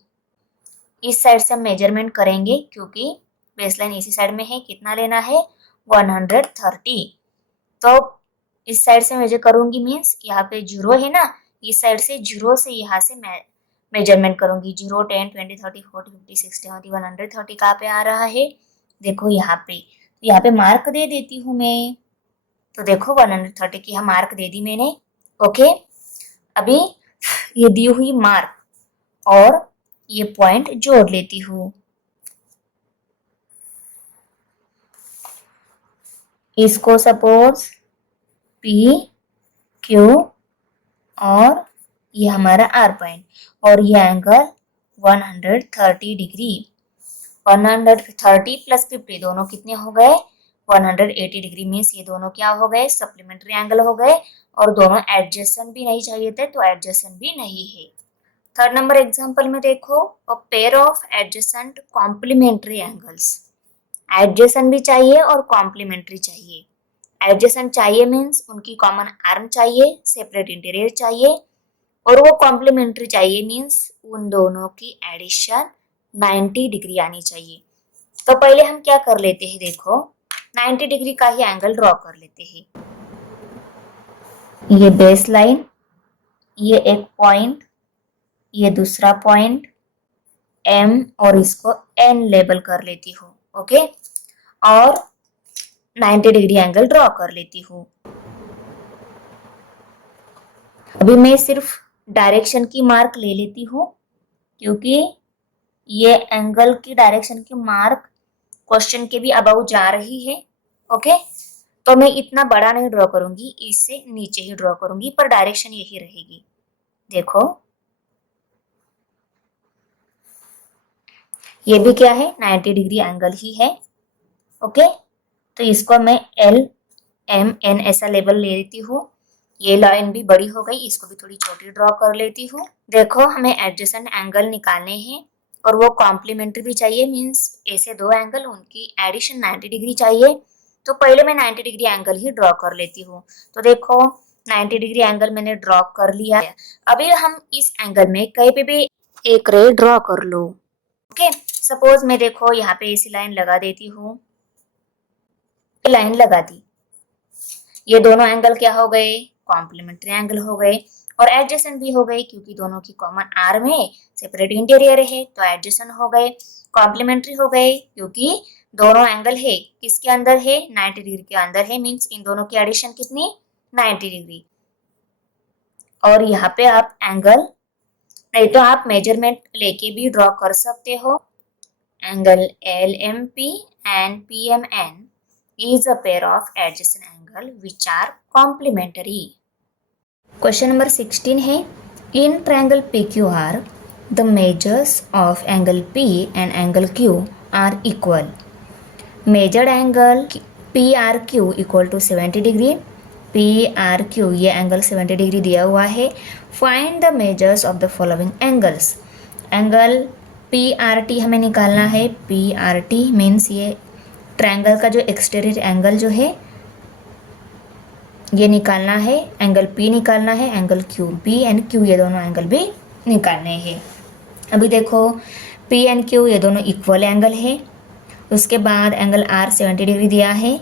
इस साइड से हम मेजरमेंट करेंगे क्योंकि बेसलाइन इसी साइड में है। कितना लेना है? 130। तो इस साइड से मेजर करूंगी, मीन्स यहाँ पे 0 है ना, इस साइड से 0 से यहाँ से मेजरमेंट करूंगी। 0 10 20 30 40 50 60 130 कहाँ पे आ रहा है? देखो यहाँ पे मार्क दे देती हूँ मैं। तो देखो 130 की यहाँ मार्क दे दी मैंने। ओके, अभी ये दी हुई मार्क और ये पॉइंट जोड़ लेती हूँ। इसको सपोज P Q और ये हमारा R पॉइंट और ये एंगल 130 डिग्री। 130 प्लस 50 दोनों कितने हो गए? 180 डिग्री। मीन्स ये दोनों क्या हो गए? सप्लीमेंट्री एंगल हो गए और दोनों एडजेसेंट भी नहीं चाहिए थे, तो एडजेसेंट भी नहीं है। थर्ड नंबर एग्जांपल में देखो, a pair of adjacent complementary angles. Adjacent भी चाहिए और कॉम्प्लीमेंट्री चाहिए। एडजेसेंट चाहिए मीन्स उनकी कॉमन आर्म चाहिए, सेपरेट इंटीरियर चाहिए, और वो कॉम्प्लीमेंट्री चाहिए मीन्स उन दोनों की एडिशन 90 डिग्री आनी चाहिए। तो पहले हम क्या कर लेते हैं, देखो 90 डिग्री का ही एंगल ड्रॉ कर लेते हैं। ये बेस लाइन, ये एक पॉइंट, ये दूसरा पॉइंट M और इसको N लेबल कर लेती हूँ। ओके, और 90 डिग्री एंगल ड्रॉ कर लेती हूँ। अभी मैं सिर्फ डायरेक्शन की मार्क ले लेती हूँ क्योंकि ये एंगल की डायरेक्शन की मार्क क्वेश्चन के भी अबाउ जा रही है। ओके, तो मैं इतना बड़ा नहीं ड्रॉ करूंगी, इससे नीचे ही ड्रॉ करूंगी, पर डायरेक्शन यही रहेगी। देखो ये भी क्या है? 90 डिग्री एंगल ही है। ओके, तो इसको मैं L M N ऐसा लेबल ले लेती हूँ। ये लाइन भी बड़ी हो गई, इसको भी थोड़ी छोटी ड्रॉ कर लेती हूँ। देखो हमें एडजेसेंट एंगल निकालने हैं और वो कॉम्प्लीमेंट्री भी चाहिए, मीन्स ऐसे दो एंगल उनकी एडिशन 90 डिग्री चाहिए। तो पहले मैं 90 डिग्री एंगल ही ड्रॉ कर लेती हूँ। तो देखो 90 डिग्री एंगल मैंने ड्रॉ कर लिया है। अभी हम इस एंगल में कहीं पे भी एक रे ड्रॉ कर लो। ओके, सपोज मैं देखो यहाँ पे ऐसी लाइन लगा देती हूँ, लाइन लगा दी। ये दोनों एंगल क्या हो गए, कॉम्प्लीमेंट्री एंगल हो गए और एडजेसेंट भी हो गए, क्योंकि दोनों की कॉमन आर्म है, सेपरेट इंटीरियर है, तो एडजेसेंट हो गए। कॉम्प्लीमेंट्री हो गए क्योंकि दोनों एंगल है किसके अंदर है, 90 डिग्री के अंदर है, मींस इन दोनों की एडिशन कितनी, 90 डिग्री। और यहाँ पे आप एंगल नहीं तो आप मेजरमेंट लेके भी ड्रॉ कर सकते हो। Angle LMP and PMN is a pair of adjacent angle which are complementary. Question number 16 है, in triangle PQR the measures of angle P and angle Q are equal. Measured angle PRQ equal to 70 degree, PRQ ये angle 70 degree दिया हुआ है। Find the measures of the following angles. Angle PRT हमें निकालना है। PRT means ये triangle का जो एक्सटीरियर एंगल जो है ये निकालना है, एंगल P निकालना है, angle Q, P and Q ये दोनों एंगल भी निकालने हैं। अभी देखो P एंड Q ये दोनों इक्वल एंगल है। उसके बाद एंगल R 70 डिग्री दिया है।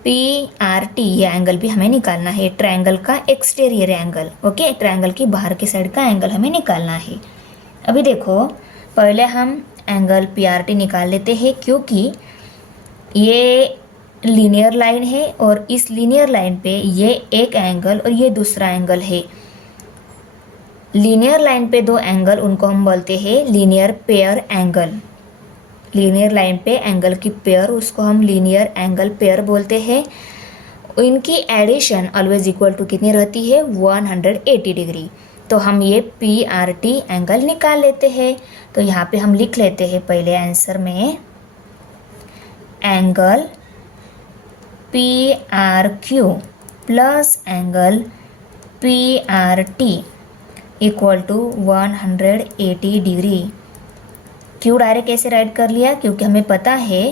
PRT ये एंगल भी हमें निकालना है, ट्रायंगल का एक्सटीरियर एंगल। ओके, ट्रायंगल की बाहर की साइड का एंगल हमें निकालना है। अभी देखो पहले हम एंगल PRT निकाल लेते हैं, क्योंकि ये लीनियर लाइन है और इस लीनियर लाइन पे ये एक एंगल और ये दूसरा एंगल है। लीनियर लाइन पे दो एंगल उनको हम बोलते हैं linear pair angle. Linear line पे एंगल की पेयर उसको हम लीनियर एंगल पेयर बोलते हैं। इनकी एडिशन ऑलवेज इक्वल टू कितनी रहती है, 180 डिग्री। तो हम ये PRT एंगल निकाल लेते हैं। तो यहाँ पे हम लिख लेते हैं पहले आंसर में angle PRQ plus angle PRT equal to 180 degree. क्यों डायरेक्ट ऐसे राइट कर लिया, क्योंकि हमें पता है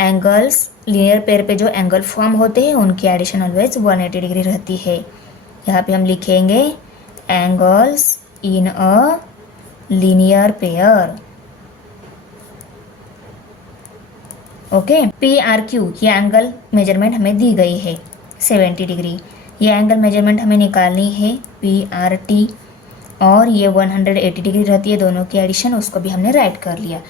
एंगल्स लीनियर पेयर पे जो एंगल फॉर्म होते हैं उनकी एडिशन ऑलवेज 180 डिग्री रहती है। यहाँ पे हम लिखेंगे angles in a linear pair. Okay, PRQ ये एंगल मेजरमेंट हमें दी गई है 70 डिग्री। ये एंगल मेजरमेंट हमें निकालनी है PRT और ये 180 डिग्री रहती है, दोनों की एडिशन उसको भी हमने राइट कर लिया।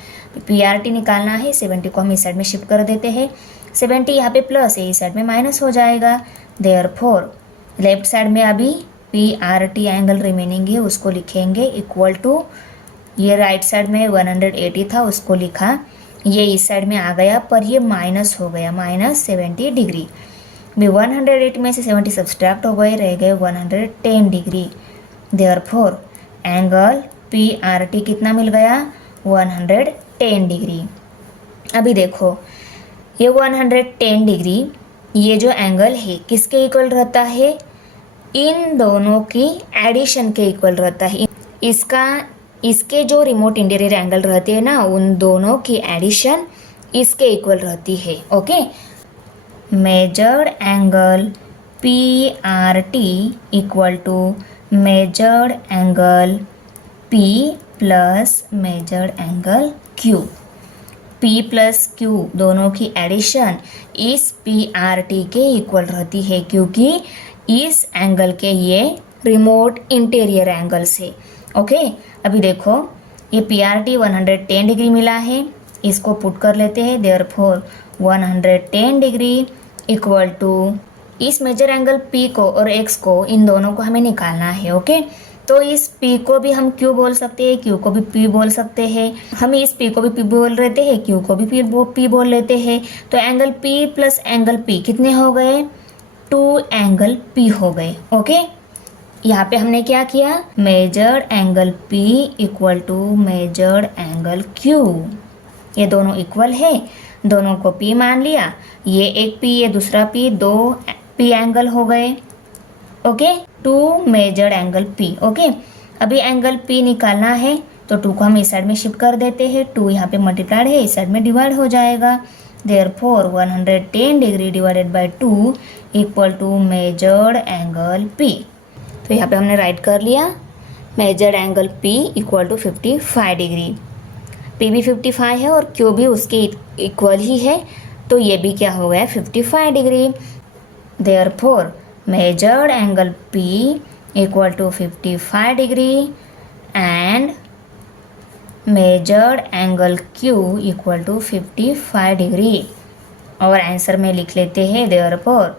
PRT निकालना है, 70 को हम इस साइड में शिफ्ट कर देते हैं। 70 यहाँ पे प्लस है, इस साइड में माइनस हो जाएगा। देयरफॉर लेफ्ट साइड में अभी PRT एंगल रिमेनिंग है, उसको लिखेंगे इक्वल टू, ये राइट साइड में 180 था उसको लिखा, ये इस साइड में आ गया पर ये माइनस हो गया, माइनस 70 डिग्री। भी 180 में से 70 सब्सट्रैक्ट हो गए, रह गए 110 डिग्री। देयरफॉर एंगल PRT कितना मिल गया, 110 डिग्री। अभी देखो ये 110 डिग्री ये जो एंगल है किसके इक्वल रहता है, इन दोनों की एडिशन के इक्वल रहता है। इसके जो रिमोट इंटीरियर एंगल रहते हैं ना, उन दोनों की एडिशन इसके इक्वल रहती है। Okay, measured angle PRT equal to measured angle P plus measured angle Q। P plus Q दोनों की एडिशन इस PRT के इक्वल रहती है, क्योंकि इस एंगल के ये रिमोट इंटीरियर एंगल्स है। ओके, अभी देखो ये PRT 110 डिग्री मिला है, इसको पुट कर लेते हैं। देयरफॉर 110 डिग्री इक्वल टू इस मेजर एंगल P को और X को, इन दोनों को हमें निकालना है। ओके, तो इस P को भी हम Q बोल सकते हैं, Q को भी P बोल सकते हैं। हम इस P को भी P बोल लेते हैं, Q को भी P बोल लेते हैं। तो angle P plus angle P कितने हो गए, 2 एंगल P हो गए। ओके, यहाँ पे हमने क्या किया, measured angle P equal to measured angle Q। ये दोनों इक्वल है, दोनों को P मान लिया। ये एक P ये दूसरा P, 2 P एंगल हो गए। Okay, two measured angle P. Okay, अभी एंगल पी निकालना है तो 2 को हम इस साइड में शिफ्ट कर देते हैं। 2 यहाँ पे मल्टीप्लाइड है, इस साइड में डिवाइड हो जाएगा। Therefore 110 degree divided by 2 equal to measured angle P. तो यहाँ पे हमने राइट कर लिया measured angle P equal to 55 degree. P भी 55 है और क्यू भी उसके इक्वल ही है, तो ये भी क्या हो गया 55 degree. Therefore measured angle P equal to 55 degree and measured angle Q equal to 55 degree। और आंसर में लिख लेते हैं therefore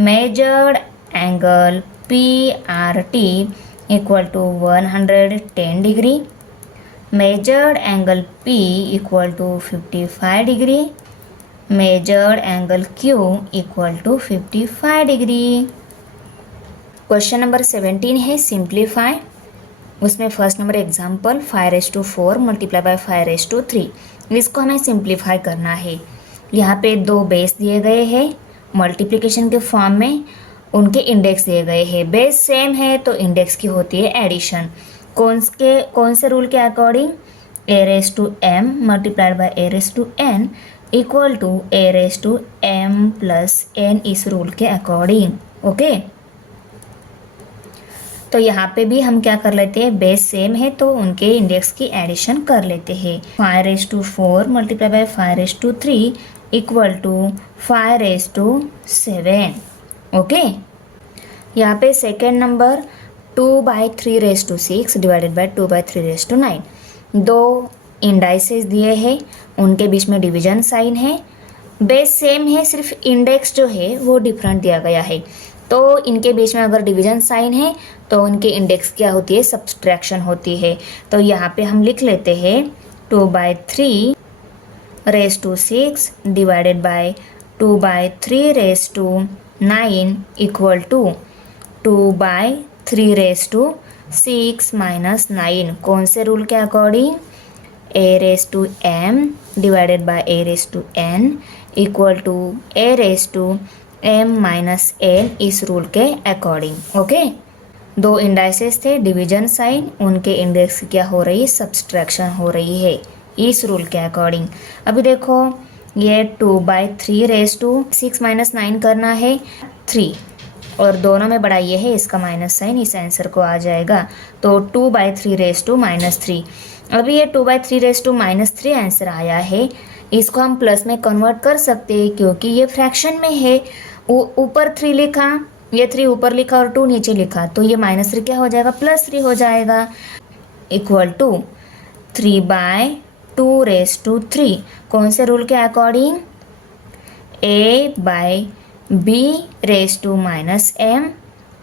measured angle PRT equal to 110 degree, measured angle P equal to 55 degree, measured angle Q equal to 55 degree। Question number 17 है simplify. उसमें first number example 5⁴ multiply by 5⁵, इसको हमें simplify करना है। यहाँ पे 2 बेस दिए गए हैं मल्टीप्लिकेशन के फॉर्म में, उनके इंडेक्स दिए गए हैं। बेस सेम है तो इंडेक्स की होती है एडिशन। कौन से रूल के according? a⁻m multiplied by a⁻n equal to a⁻m plus n, इस रूल के अकॉर्डिंग। ओके, तो यहाँ पे भी हम क्या कर लेते हैं, बेस सेम है तो उनके इंडेक्स की एडिशन कर लेते हैं। 5⁴ multiply by 5⁵ equal to 5⁻7। Okay, यहाँ पे second number 2/3⁶ divided by 2/3⁹। 2 indices दिए हैं, उनके बीच में डिवीजन साइन है। बेस सेम है, सिर्फ इंडेक्स जो है वो डिफरेंट दिया गया है। तो इनके बीच में अगर डिवीजन साइन है तो उनके इंडेक्स क्या होती है, सब्सट्रैक्शन होती है। तो यहाँ पे हम लिख लेते हैं 2/3⁶ divided by 2/3⁹ equal to 2/3⁶ minus 9। कौन से रूल के according? a⁻m divided by a⁻n equal to a⁻m minus n, इस रूल के अकॉर्डिंग। ओके, 2 इंडाइसेस थे, डिवीजन साइन, उनके इंडेक्स क्या हो रही है, सब्सट्रैक्शन हो रही है इस रूल के अकॉर्डिंग। अभी देखो ये 2/3⁶ माइनस 9 करना है 3, और दोनों में बड़ा ये है, इसका माइनस साइन इस आंसर को आ जाएगा। तो 2/3⁻³ अभी ये 2/3⁻³ आंसर आया है। इसको हम प्लस में कन्वर्ट कर सकते हैं क्योंकि ये फ्रैक्शन में है। ऊपर 3 लिखा, ये 3 ऊपर लिखा और 2 नीचे लिखा, तो ये -3 क्या हो जाएगा, +3 हो जाएगा। Equal to 3/2⁵। कौन से रूल के according? a/b⁻m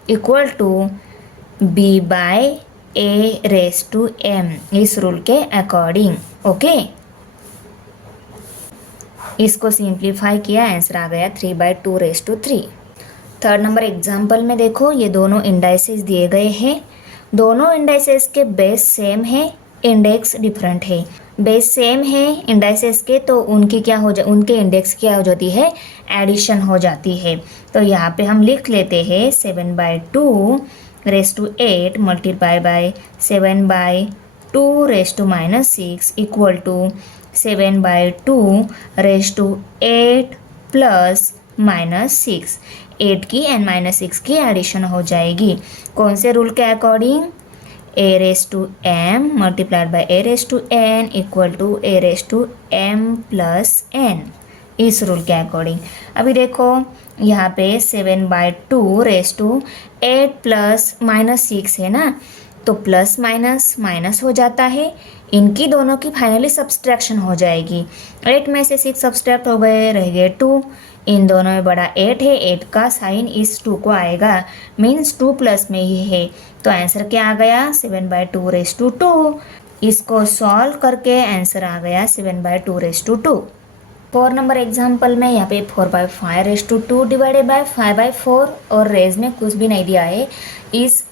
equal to b/a⁻m, इस रूल के अकॉर्डिंग। ओके, इसको सिंप्लीफाई किया, आंसर आ गया 3/2⁵। थर्ड नंबर एग्जाम्पल में देखो, ये दोनों इंडाइसेस दिए गए हैं। दोनों इंडाइसेस के बेस सेम है, इंडेक्स डिफरेंट है। बेस सेम है इंडाइसेस के, तो उनकी क्या हो उनके इंडेक्स क्या हो जाती है, एडिशन हो जाती है। तो यहाँ पे हम लिख लेते हैं 7/2⁸ multiply by 7/2⁻6 equal to 7/2⁸ plus -6। 8 की n -6 की एडिशन हो जाएगी। कौन से रूल के according? a⁻m multiplied by a⁻n equal to a⁻m plus n, इस रूल के अकॉर्डिंग। अभी देखो यहाँ पे 7/2⁸ प्लस -6 है ना, तो प्लस माइनस माइनस हो जाता है। इनकी दोनों की फाइनली सब्सट्रैक्शन हो जाएगी। 8 में से 6 सब्सट्रैक्ट हो गए, रह गए 2। इन दोनों में बड़ा 8 है, 8 का साइन इस 2 को आएगा, मीन्स 2 प्लस में ही है। तो आंसर क्या आ गया, 7/2⁵2। इसको सॉल्व करके आंसर आ गया 7/2⁵2। 4 नंबर एग्जाम्पल में यहाँ पे 4/5⁵2 डिवाइडेड बाय 5/4, और रेज में कुछ भी नहीं दिया है, इस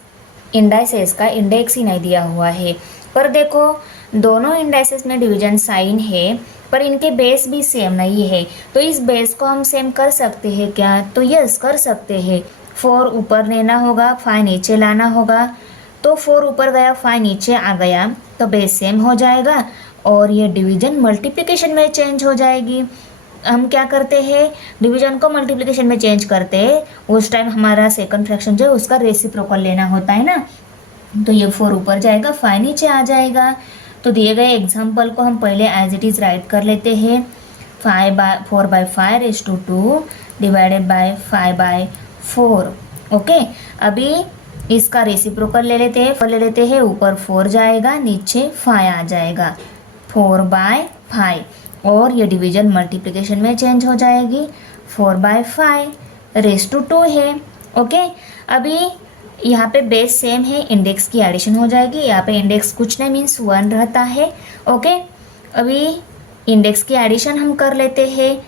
इंडाइसेस का इंडेक्स ही नहीं दिया हुआ है। पर देखो दोनों इंडाइसेस में डिवीजन साइन है, पर इनके बेस भी सेम नहीं है, तो इस बेस को हम सेम कर सकते हैं क्या? तो यस कर सकते हैं। 4 ऊपर लेना होगा, 5 नीचे लाना होगा। तो 4 ऊपर गया, 5 नीचे आ गया, तो बेस सेम हो जाएगा और ये डिवीजन मल्टीप्लिकेशन में चेंज हो जाएगी। हम क्या करते हैं, डिवीजन को मल्टीप्लिकेशन में चेंज करते हैं, उस टाइम हमारा सेकंड फ्रैक्शन जो है उसका रेसिप्रोकल लेना होता है ना। तो ये 4 ऊपर जाएगा, 5 नीचे आ जाएगा। तो दिए गए एग्जाम्पल को हम पहले एज इट इज़ राइट कर लेते हैं। 4/5 raise to 2 divided by 5/4। Okay, अभी इसका रेसिप्रोकल ले लेते हैं। ऊपर 4 जाएगा, नीचे 5 आ जाएगा, 4/5। और ये डिवीजन मल्टीप्लिकेशन में चेंज हो जाएगी, 4/5 रेज़ टू 2 है। ओके, अभी यहाँ पे बेस सेम है, इंडेक्स की एडिशन हो जाएगी। यहाँ पे इंडेक्स कुछ नहीं मीन्स 1 रहता है। ओके, अभी इंडेक्स की एडिशन हम कर लेते हैं।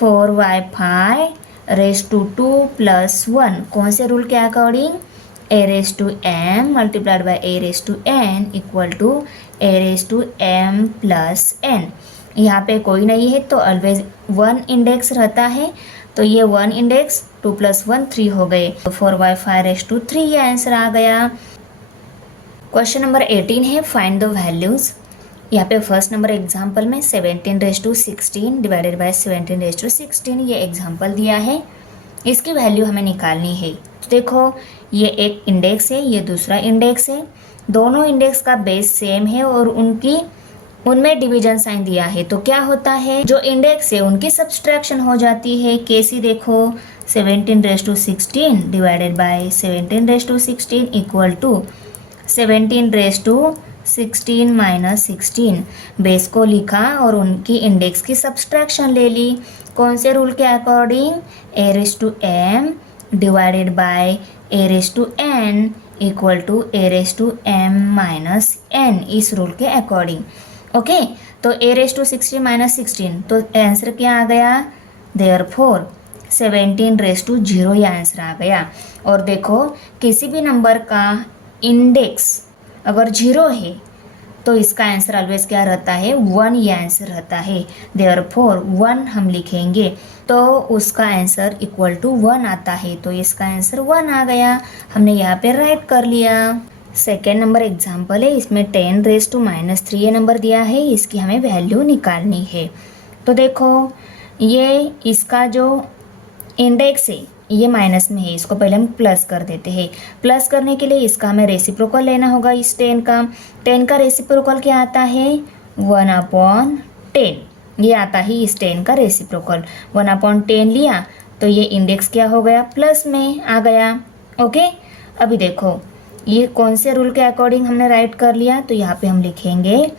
4/5 रेज़ टू 2 प्लस 1, कौन से रूल के according, a raise to m multiplied by a raise to n equal to a raise to m plus n। यहाँ पे कोई नहीं है तो ऑलवेज 1 इंडेक्स रहता है, तो ये 1 इंडेक्स 2 + 1 3 हो गए, तो 4/5 रेज़ टू 3 ये आंसर आ गया। क्वेश्चन नंबर 18 है, फाइंड द वैल्यूज़। यहाँ पे फर्स्ट नंबर एग्जाम्पल में 17 raise to 16 divided by 17 raise to 16 ये एग्जाम्पल दिया है, इसकी वैल्यू हमें निकालनी है। तो देखो, ये एक इंडेक्स है, ये दूसरा इंडेक्स है, दोनों इंडेक्स का बेस सेम है और उनमें डिवीजन साइन दिया है। तो क्या होता है, जो इंडेक्स है उनकी सब्सट्रैक्शन हो जाती है। कैसी, देखो 17 raise to 16 divided by 17 raise to 16 equal to 17 raise to 16 minus 16। Base को लिखा और उनकी इंडेक्स की सब्सट्रैक्शन ले ली। कौन से रूल के according, a raise to m divided by a raise to n equal to a raise to m minus n, इस रूल के अकॉर्डिंग। ओके, तो a रेज़ टू 16 माइनस 16, तो आंसर क्या आ गया, देयरफॉर 17 रेज़ टू 0 ये answer आ गया। और देखो, किसी भी नंबर का इंडेक्स अगर 0 है तो इसका आंसर ऑलवेज क्या रहता है, 1 ये आंसर रहता है। देयरफॉर 1 हम लिखेंगे तो उसका आंसर इक्वल टू 1 आता है, तो इसका आंसर 1 आ गया, हमने यहाँ पे राइट कर लिया। सेकेंड नंबर एग्जाम्पल है, इसमें 10 रेज़ टू -3 ये नंबर दिया है, इसकी हमें वैल्यू निकालनी है। तो देखो, ये इसका जो इंडेक्स है ये माइनस में है, इसको पहले हम प्लस कर देते हैं। प्लस करने के लिए इसका हमें रेसिप्रोकल लेना होगा, इस 10 का रेसिप्रोकल क्या आता है, 1/10 ये आता है इस 10 का रेसिप्रोकल। 1/10 लिया तो ये इंडेक्स क्या हो गया, प्लस में आ गया। ओके, अभी देखो ये कौन से रूल के अकॉर्डिंग हमने राइट कर लिया, तो यहाँ पे हम लिखेंगे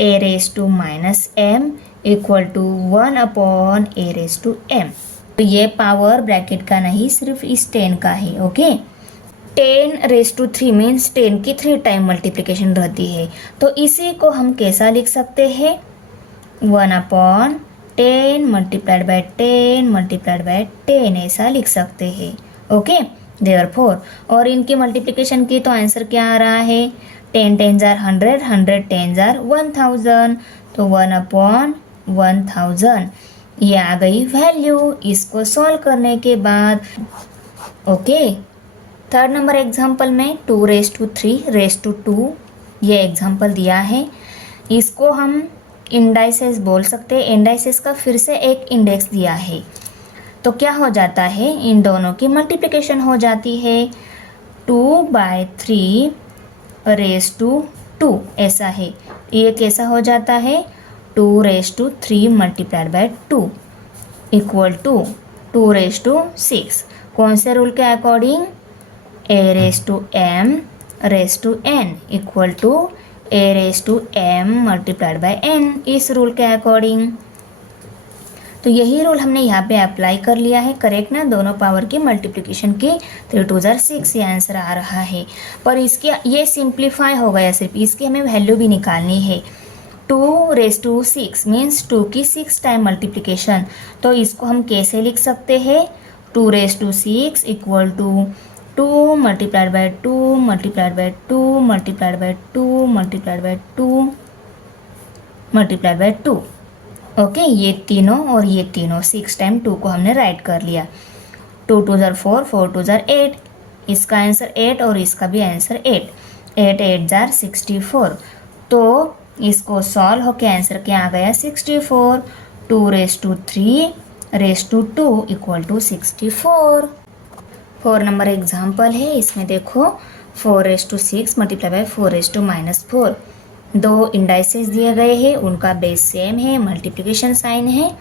a raise to -m equal to 1/a raise to m। तो ये पावर ब्रैकेट का नहीं, सिर्फ इस 10 का है। ओके, 10 रेज़ टू 3 मीन्स 10 की 3 टाइम मल्टीप्लिकेशन रहती है, तो इसी को हम कैसा लिख सकते हैं, 1/10 मल्टीप्लाइड बाय 10 मल्टीप्लाइड बाय 10 ऐसा लिख सकते हैं। ओके, देयरफॉर और इनकी मल्टीप्लिकेशन की तो आंसर क्या आ रहा है, 10 10 जार 100, 100 10 जार 1000, तो 1/1000 ये आ गई वैल्यू इसको सॉल्व करने के बाद। ओके, थर्ड नंबर एग्जाम्पल में 2 रेज़ टू 3 रेज़ टू 2 ये एग्जाम्पल दिया है, इसको हम इंडाइसेस बोल सकते हैं। इंडाइसेस का फिर से एक इंडेक्स दिया है, तो क्या हो जाता है, इन दोनों की मल्टीप्लिकेशन हो जाती है। 2/3 रेज़ टू 2 ऐसा है, ये कैसा हो जाता है, 2 raise to 3 multiplied by 2 equal to 2 raise to 6। कौन से रूल के according, a raise to m raise to n equal to a raise to m multiplied by n, इस रूल के अकॉर्डिंग। तो यही रूल हमने यहाँ पे अप्लाई कर लिया है, करेक्ट ना, दोनों पावर की मल्टीप्लिकेशन की 3 2 जार 6 ये आंसर आ रहा है। पर इसके ये सिंप्लीफाई हो गया, सिर्फ इसकी हमें वैल्यू भी निकालनी है। 2 रेज़ टू 6 मीन्स 2 की 6 टाइम मल्टीप्लिकेशन, तो इसको हम कैसे लिख सकते हैं, 2 raise to 6 equal to 2 multiplied by 2 multiplied by 2 multiplied by 2 multiplied by 2 multiplied by 2। Okay, ये तीनों और ये तीनों 6 टाइम 2 को हमने राइट कर लिया। 2 2 ज़ार 4, 4 2 ज़ार 8, इसका आंसर 8 और इसका भी आंसर 8, 8 8 ज़ार 64। तो इसको सॉल्व होके आंसर क्या आ गया 64, 2^3^2 इक्वल टू 64। 4 नंबर एग्जाम्पल है, इसमें देखो 4^6 मल्टीप्लाई बाय 4^-4, दो इंडाइसेस दिए गए हैं, उनका बेस सेम है, मल्टीप्लिकेशन साइन है।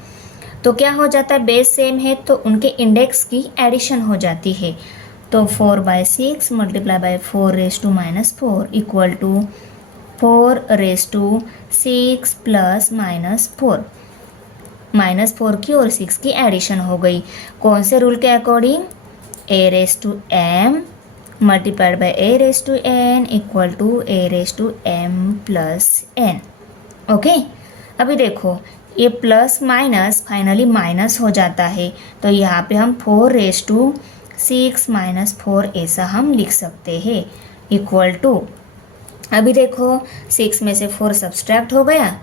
तो क्या हो जाता है, बेस सेम है तो उनके इंडेक्स की एडिशन हो जाती है। तो 4/6 multiply by 4^-4 equal to 4^6 plus -4, -4 की और 6 की एडिशन हो गई। कौन से रूल के according, a⁻m multiplied by a⁻n equal to a⁻m+n। Okay, अभी देखो ये प्लस माइनस फाइनली माइनस हो जाता है, तो यहाँ पे हम 4^6 - 4 ऐसा हम लिख सकते हैं इक्वल टू, अभी देखो 6 में से 4 सब्सट्रैक्ट हो गया,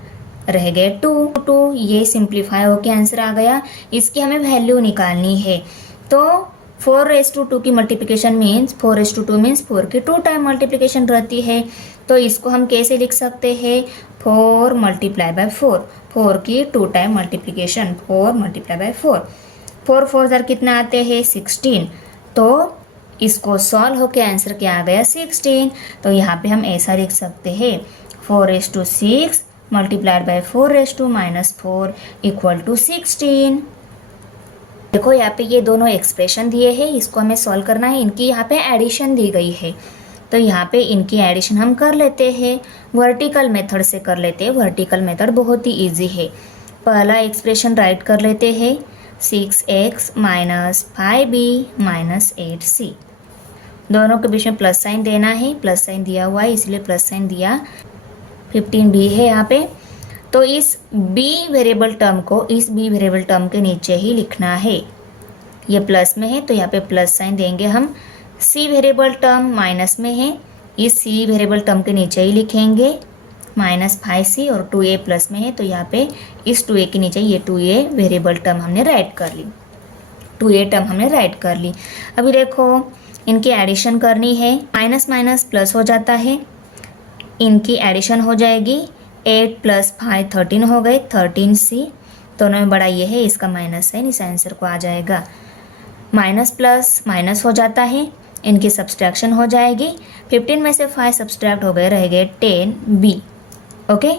रह गए 2, ये सिंप्लीफाई होके आंसर आ गया। इसकी हमें वैल्यू निकालनी है, तो 4^2 की मल्टीप्लिकेशन मीन्स 4^2 मीन्स 4 की 2 टाइम मल्टीप्लिकेशन रहती है। तो इसको हम कैसे लिख सकते हैं, 4 मल्टीप्लाई बाय 4, 4 की 2 टाइम मल्टीप्लिकेशन, 4 मल्टीप्लाई बाय 4, 4 4 ज़ार कितना आते हैं 16। तो इसको सॉल्व होके आंसर क्या आ गया 16। तो यहाँ पे हम ऐसा लिख सकते हैं 4^6 मल्टीप्लाइड बाय 4^-4 इक्वल टू 16। देखो यहाँ पे ये दोनों एक्सप्रेशन दिए हैं, इसको हमें सॉल्व करना है, इनकी यहाँ पे एडिशन दी गई है। तो यहाँ पे इनकी एडिशन हम कर लेते हैं, वर्टिकल मेथड से कर लेते हैं। वर्टिकल मेथड बहुत ही इजी है। पहला एक्सप्रेशन राइट कर लेते हैं, 6x - 5b - 8c, दोनों के बीच में प्लस साइन देना है, प्लस साइन दिया हुआ है इसलिए प्लस साइन दिया, 15b है यहाँ पे। तो इस b वेरिएबल टर्म को इस b वेरिएबल टर्म के नीचे ही लिखना है, ये प्लस में है तो यहाँ पे प्लस साइन देंगे हम। c वेरिएबल टर्म माइनस में है, इस c वेरिएबल टर्म के नीचे ही लिखेंगे -5c, और 2a प्लस में है तो यहाँ पे इस 2a के नीचे ये 2a वेरिएबल टर्म हमने राइट कर ली, 2a टर्म हमने राइट कर ली। अभी देखो इनकी एडिशन करनी है, माइनस माइनस प्लस हो जाता है, इनकी एडिशन हो जाएगी, 8 + 5 13 हो गए, 13c, दोनों में बड़ा ये है, इसका माइनस साइन इस आंसर को आ जाएगा। माइनस प्लस माइनस हो जाता है, इनकी सब्सट्रैक्शन हो जाएगी, 15 में से 5 सब्सट्रैक्ट हो गए, रह गए 10b। ओके,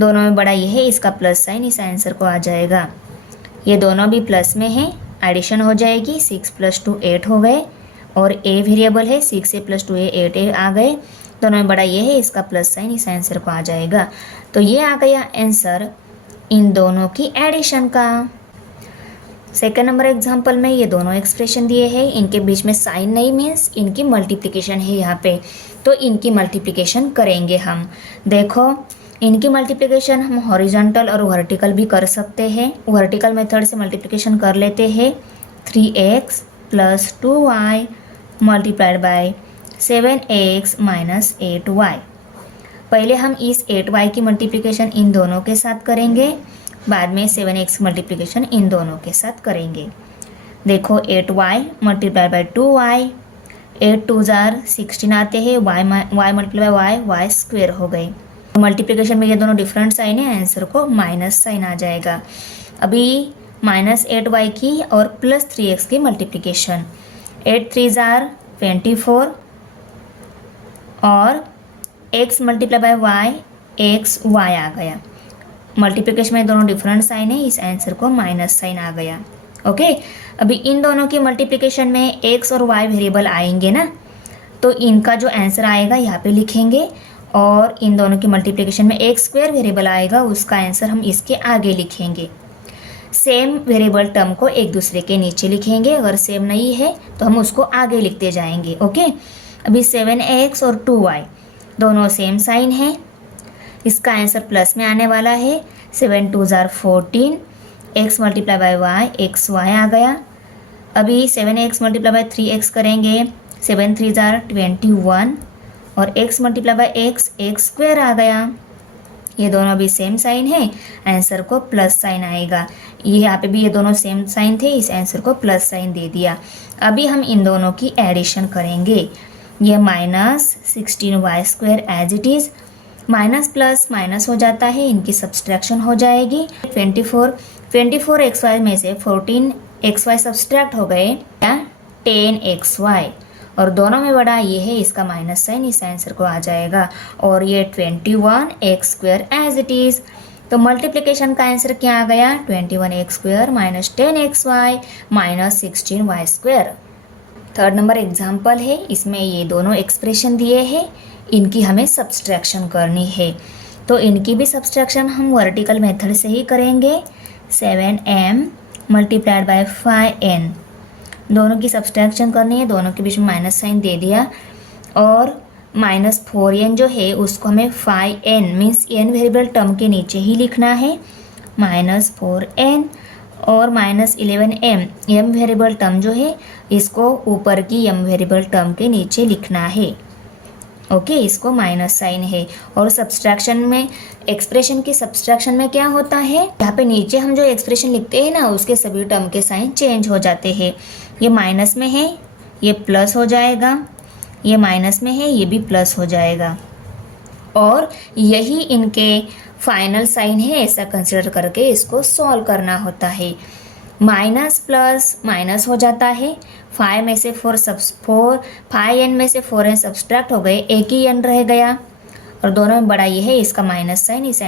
दोनों में बड़ा ये है, इसका प्लस साइन इस आंसर को आ जाएगा। ये दोनों भी प्लस में है, एडिशन हो जाएगी, 6 + 2 8 हो गए, और a वेरिएबल है, 6a + 2a 8a आ गए, दोनों में बड़ा ये है, इसका प्लस साइन इस आंसर को आ जाएगा। तो ये आ गया आंसर इन दोनों की एडिशन का। सेकंड नंबर एग्जांपल में ये दोनों एक्सप्रेशन दिए हैं, इनके बीच में साइन नहीं मीन्स इनकी मल्टीप्लिकेशन है यहाँ पे, तो इनकी मल्टीप्लिकेशन करेंगे हम। देखो इनकी मल्टीप्लिकेशन हम हॉरिजॉन्टल और वर्टिकल भी कर सकते हैं। वर्टिकल मेथड से मल्टीप्लिकेशन कर लेते हैं, 3x + 2y multiplied by 7x - 8y। पहले हम इस 8y की मल्टीप्लिकेशन इन दोनों के साथ करेंगे, बाद में 7x मल्टीप्लिकेशन इन दोनों के साथ करेंगे। देखो 8y मल्टीप्लाई बाय 2y, 8 2 ज़ार 16 आते हैं, y multiply by y square हो गए। मल्टीप्लिकेशन में ये दोनों डिफरेंट साइन है, आंसर को माइनस साइन आ जाएगा। अभी -8y की और +3x की मल्टीप्लिकेशन, 8 3 ज़ार 24, और x multiply by y xy आ गया। मल्टीप्लिकेशन में दोनों डिफरेंट साइन है, इस आंसर को माइनस साइन आ गया। ओके, अभी इन दोनों की मल्टीप्लिकेशन में x और y वेरिएबल आएंगे ना, तो इनका जो आंसर आएगा यहाँ पे लिखेंगे, और इन दोनों की मल्टीप्लिकेशन में x² वेरिएबल आएगा, उसका आंसर हम इसके आगे लिखेंगे। सेम वेरिएबल टर्म को एक दूसरे के नीचे लिखेंगे, अगर सेम नहीं है तो हम उसको आगे लिखते जाएंगे। ओके, अभी 7x और 2y दोनों सेम साइन है, इसका आंसर प्लस में आने वाला है, 7 2 ज़ार 14, x multiply by y xy आ गया। अभी 7x मल्टीप्लाई बाय 3x करेंगे, 7 3 ज़ार 21, और x मल्टीप्लाई बाय x² आ गया। ये दोनों भी सेम साइन है, आंसर को प्लस साइन आएगा। ये यहाँ पे भी ये दोनों सेम साइन थे, इस आंसर को प्लस साइन दे दिया। अभी हम इन दोनों की एडिशन करेंगे। ये -16y² as it is, minus plus minus हो जाता है, इनकी सब्सट्रैक्शन हो जाएगी। 24xy में से 14xy सब्सट्रैक्ट हो गए, 10xy, और दोनों में बड़ा ये है, इसका माइनस साइन इस आंसर को आ जाएगा। और ये 21x² एज इट इज़। तो मल्टीप्लिकेशन का आंसर क्या आ गया? 21x² minus 10xy minus 16y²। Third number example है, इसमें ये दोनों एक्सप्रेशन दिए हैं, इनकी हमें सब्सट्रैक्शन करनी है। तो इनकी भी सब्सट्रैक्शन हम वर्टिकल मेथड से ही करेंगे। 7m मल्टीप्लाइड बाय 5n, दोनों की सब्सट्रैक्शन करनी है, दोनों के बीच में माइनस साइन दे दिया। और -4n जो है उसको हमें 5n means n variable term के नीचे ही लिखना है, -4n। और -11m m वेरिएबल टर्म जो है इसको ऊपर की m वेरिएबल टर्म के नीचे लिखना है। ओके, इसको माइनस साइन है। और सब्सट्रैक्शन में, एक्सप्रेशन की सब्सट्रैक्शन में क्या होता है, यहाँ पे नीचे हम जो एक्सप्रेशन लिखते हैं ना, उसके सभी टर्म के साइन चेंज हो जाते हैं। ये माइनस में है, ये प्लस हो जाएगा, ये माइनस में है, ये भी प्लस हो जाएगा। और यही इनके फाइनल साइन है, ऐसा कंसिडर करके इसको सॉल्व करना होता है। माइनस प्लस माइनस हो जाता है, 5 में से 5n में से 4n सब्सट्रैक्ट हो गए, एक ही n रह गया, और दोनों में बड़ा ये है, इसका माइनस साइन इस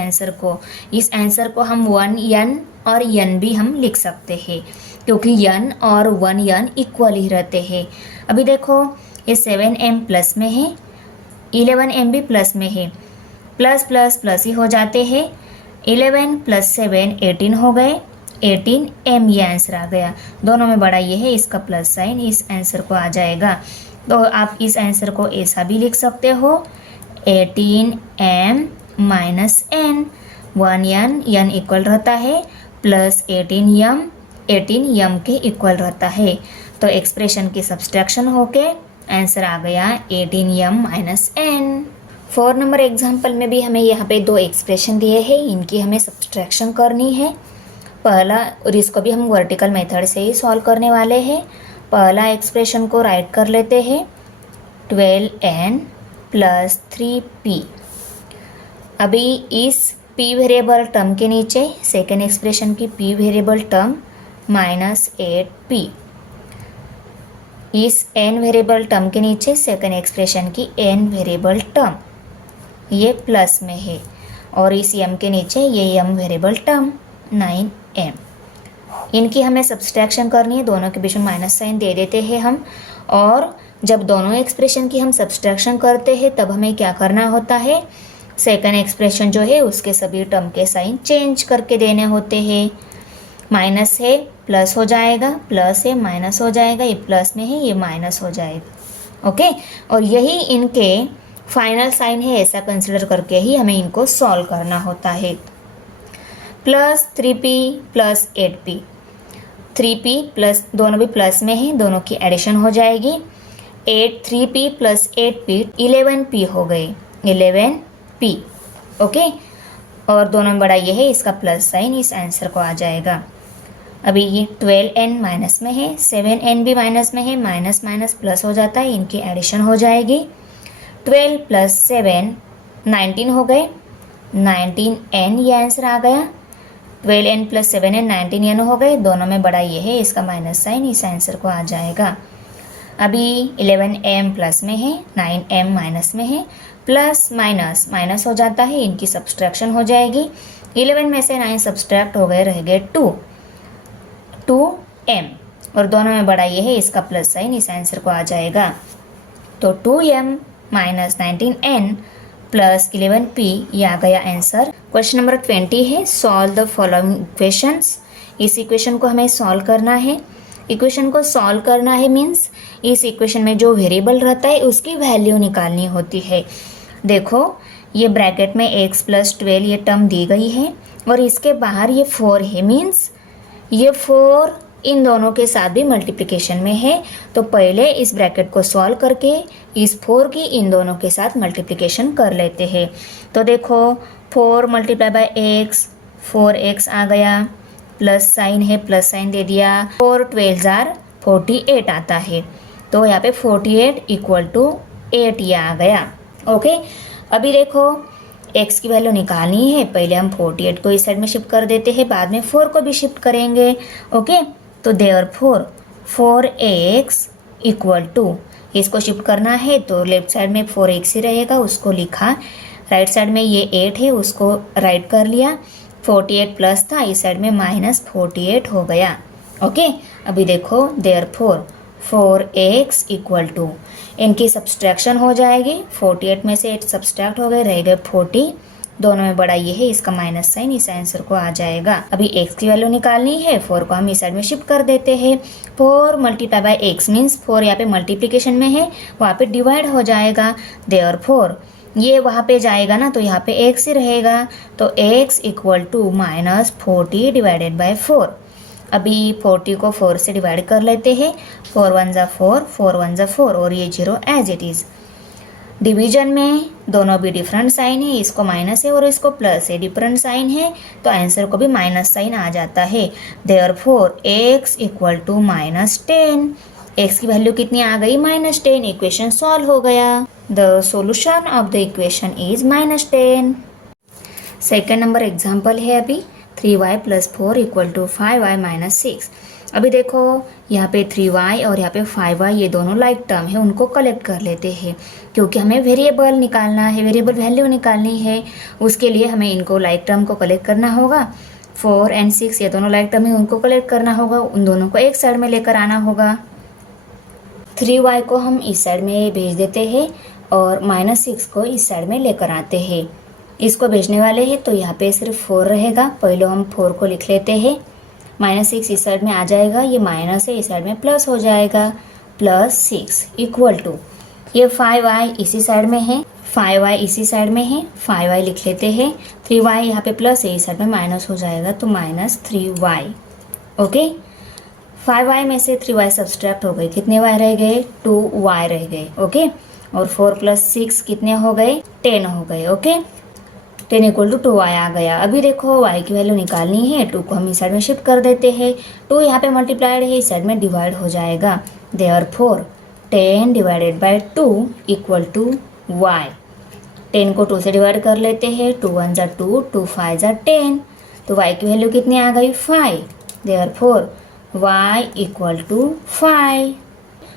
आंसर को हम 1n और n भी हम लिख सकते हैं, क्योंकि n और 1n इक्वल ही रहते हैं। अभी देखो, ये 7m प्लस में है, 11m भी प्लस में है, प्लस प्लस प्लस ही हो जाते हैं। 11 + 7 18 हो गए, 18m ये आंसर आ गया। दोनों में बड़ा ये है, इसका प्लस साइन इस आंसर को आ जाएगा। तो आप इस आंसर को ऐसा भी लिख सकते हो, 18m - n, 1n n equal रहता है, प्लस 18m के इक्वल रहता है। तो एक्सप्रेशन की सब्सट्रैक्शन होके आंसर आ गया 18m - n। 4 नंबर एग्जाम्पल में भी हमें यहाँ पे दो एक्सप्रेशन दिए हैं, इनकी हमें सब्सट्रैक्शन करनी है। पहला, और इसको भी हम वर्टिकल मेथड से ही सॉल्व करने वाले हैं। पहला एक्सप्रेशन को राइट कर लेते हैं, 12n + 3p। अभी इस p वेरिएबल टर्म के नीचे सेकेंड एक्सप्रेशन की p वेरिएबल टर्म -8p, इस n वेरिएबल टर्म के नीचे सेकेंड एक्सप्रेशन की n वेरिएबल टर्म, ये प्लस में है, और इस m के नीचे ये m वेरिएबल टर्म 9m। इनकी हमें सब्सट्रैक्शन करनी है, दोनों के बीच में माइनस साइन दे देते हैं हम। और जब दोनों एक्सप्रेशन की हम सब्सट्रैक्शन करते हैं तब हमें क्या करना होता है, सेकंड एक्सप्रेशन जो है उसके सभी टर्म के साइन चेंज करके देने होते हैं। माइनस है प्लस हो जाएगा, प्लस है माइनस हो जाएगा, ये प्लस में है ये माइनस हो जाएगा। ओके, और यही इनके फाइनल साइन है, ऐसा कंसिडर करके ही हमें इनको सॉल्व करना होता है। Plus 3p + 8p, 3p plus, दोनों भी प्लस में है, दोनों की एडिशन हो जाएगी। 3p + 8p 11p हो गई, 11p। ओके, और दोनों में बड़ा ये है, इसका प्लस साइन इस आंसर को आ जाएगा। अभी ये 12n माइनस में है, 7n भी माइनस में है, माइनस माइनस प्लस हो जाता है, इनकी एडिशन हो जाएगी। 12 + 7 19 हो गए, 19n ये आंसर आ गया। 12n + 7n 19n हो गए, दोनों में बड़ा ये है, इसका माइनस साइन इस आंसर को आ जाएगा। अभी 11m प्लस में है, 9m माइनस में है, प्लस माइनस माइनस हो जाता है, इनकी सब्सट्रैक्शन हो जाएगी। 11 में से 9 सब्सट्रैक्ट हो गए, रह गए 2m, और दोनों में बड़ा ये है, इसका प्लस साइन इस आंसर को आ जाएगा। तो 2m - 19n + 11p ये आ गया आंसर। क्वेश्चन नंबर 20 है, सॉल्व द फॉलोइंग इक्वेशंस। इस इक्वेशन को हमें सॉल्व करना है। इक्वेशन को सॉल्व करना है मीन्स इस इक्वेशन में जो वेरिएबल रहता है उसकी वैल्यू निकालनी होती है। देखो, ये ब्रैकेट में x + 12 ये टर्म दी गई है, और इसके बाहर ये 4 है, मीन्स ये 4 इन दोनों के साथ भी मल्टीप्लिकेशन में है। तो पहले इस ब्रैकेट को सॉल्व करके इस 4 की इन दोनों के साथ मल्टीप्लिकेशन कर लेते हैं। तो देखो, 4 × x 4x आ गया, प्लस साइन है, प्लस साइन दे दिया, 4 12 जार 48 आता है। तो यहाँ पे 48 इक्वल टू 8 ये आ गया। ओके, अभी देखो x की वैल्यू निकालनी है, पहले हम 48 को इस साइड में शिफ्ट कर देते हैं, बाद में 4 को भी शिफ्ट करेंगे। ओके, तो देयरफॉर 4x इक्वल टू, इसको शिफ्ट करना है तो लेफ्ट साइड में 4x ही रहेगा, उसको लिखा, राइट साइड में ये 8 है उसको राइट कर लिया, 48 प्लस था, इस साइड में -48 हो गया। ओके, अभी देखो देयरफॉर 4x इक्वल टू, इनकी सब्सट्रैक्शन हो जाएगी, 48 में से 8 सब्सट्रैक्ट हो गए, रह गए 40, दोनों में बड़ा ये है, इसका माइनस साइन इस आंसर को आ जाएगा। अभी x की वैल्यू निकालनी है, 4 को हम इस साइड में शिफ्ट कर देते हैं, 4 मल्टीप्लाई बाय x मीन्स 4 यहाँ पे मल्टीप्लिकेशन में है, वहाँ पे डिवाइड हो जाएगा, देयरफॉर ये वहाँ पे जाएगा ना तो यहाँ पे x ही रहेगा, तो x equal to -40 divided by 4। अभी 40 को 4 से डिवाइड कर लेते हैं, 4 1 ज़ा 4, 4 1 ज़ा 4 और ये 0 एज इट इज़। डिवीजन में दोनों भी डिफरेंट साइन है, इसको माइनस है और इसको प्लस है, डिफरेंट साइन है तो आंसर को भी माइनस साइन आ जाता है। Therefore x equal to -10, x की वैल्यू कितनी आ गई -10, इक्वेशन सॉल्व हो गया। The solution of the equation is -10। Second number example है अभी 3y + 4 इक्वल टू 5y - 6। अभी देखो यहाँ पे 3y और यहाँ पे 5y ये दोनों लाइक टर्म है, उनको कलेक्ट कर लेते हैं क्योंकि हमें वेरिएबल निकालना है, वेरिएबल वैल्यू निकालनी है, उसके लिए हमें इनको लाइक टर्म को कलेक्ट करना होगा। 4 और 6 ये दोनों लाइक टर्म है, उनको कलेक्ट करना होगा, उन दोनों को एक साइड में लेकर आना होगा। 3y को हम इस साइड में भेज देते हैं और -6 को इस साइड में लेकर आते हैं। इसको भेजने वाले हैं तो यहाँ पे सिर्फ 4 रहेगा, पहले हम 4 को लिख लेते हैं, -6 इस साइड में आ जाएगा, ये माइनस है, इस साइड में प्लस हो जाएगा, +6 इक्वल टू, ये 5y इसी साइड में है, 5y इसी साइड में है, 5y लिख लेते हैं, 3y यहाँ पे प्लस है, इस साइड में माइनस हो जाएगा तो -3y। ओके, 5y में से 3y सब्सट्रैक्ट हो गए, कितने y रह गए, 2y रह गए। ओके, और 4 + 6 कितने हो गए, 10 हो गए। ओके, 10 इक्वल टू 2y आ गया। अभी देखो y की वैल्यू निकालनी है, 2 को हम इस साइड में शिफ्ट कर देते हैं, 2 यहाँ पे मल्टीप्लाइड है, इस साइड में डिवाइड हो जाएगा, therefore 10 divided by 2 equal to y। 10 को 2 से डिवाइड कर लेते हैं, 2 1 ज़ा 2, 2 5 ज़ा 10, तो y की वैल्यू कितनी आ गई, 5, देयरफॉर y इक्वल टू 5।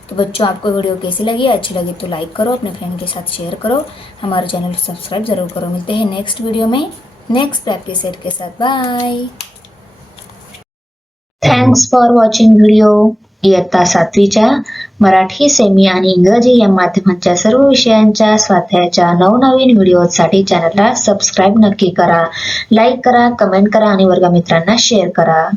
तो बच्चों आपको वीडियो कैसी लगी, अच्छी लगी तो लाइक करो, अपने फ्रेंड के साथ शेयर करो, हमारे चैनल को सब्सक्राइब जरूर करो। मिलते हैं नेक्स्ट वीडियो में नेक्स्ट प्रैक्टिस सेट के साथ। Bye. Thanks for watching video. इयत्ता 7वीच्या मराठी, सेमी आणि इंग्रजी या माध्यमांच्या सर्व विषयांच्या स्वाध्यायाच्या नवनवीन व्हिडिओसाठी चॅनलला सबस्क्राईब नक्की करा, लाईक करा, कमेंट करा आणि वर्गमित्रांना शेअर करा।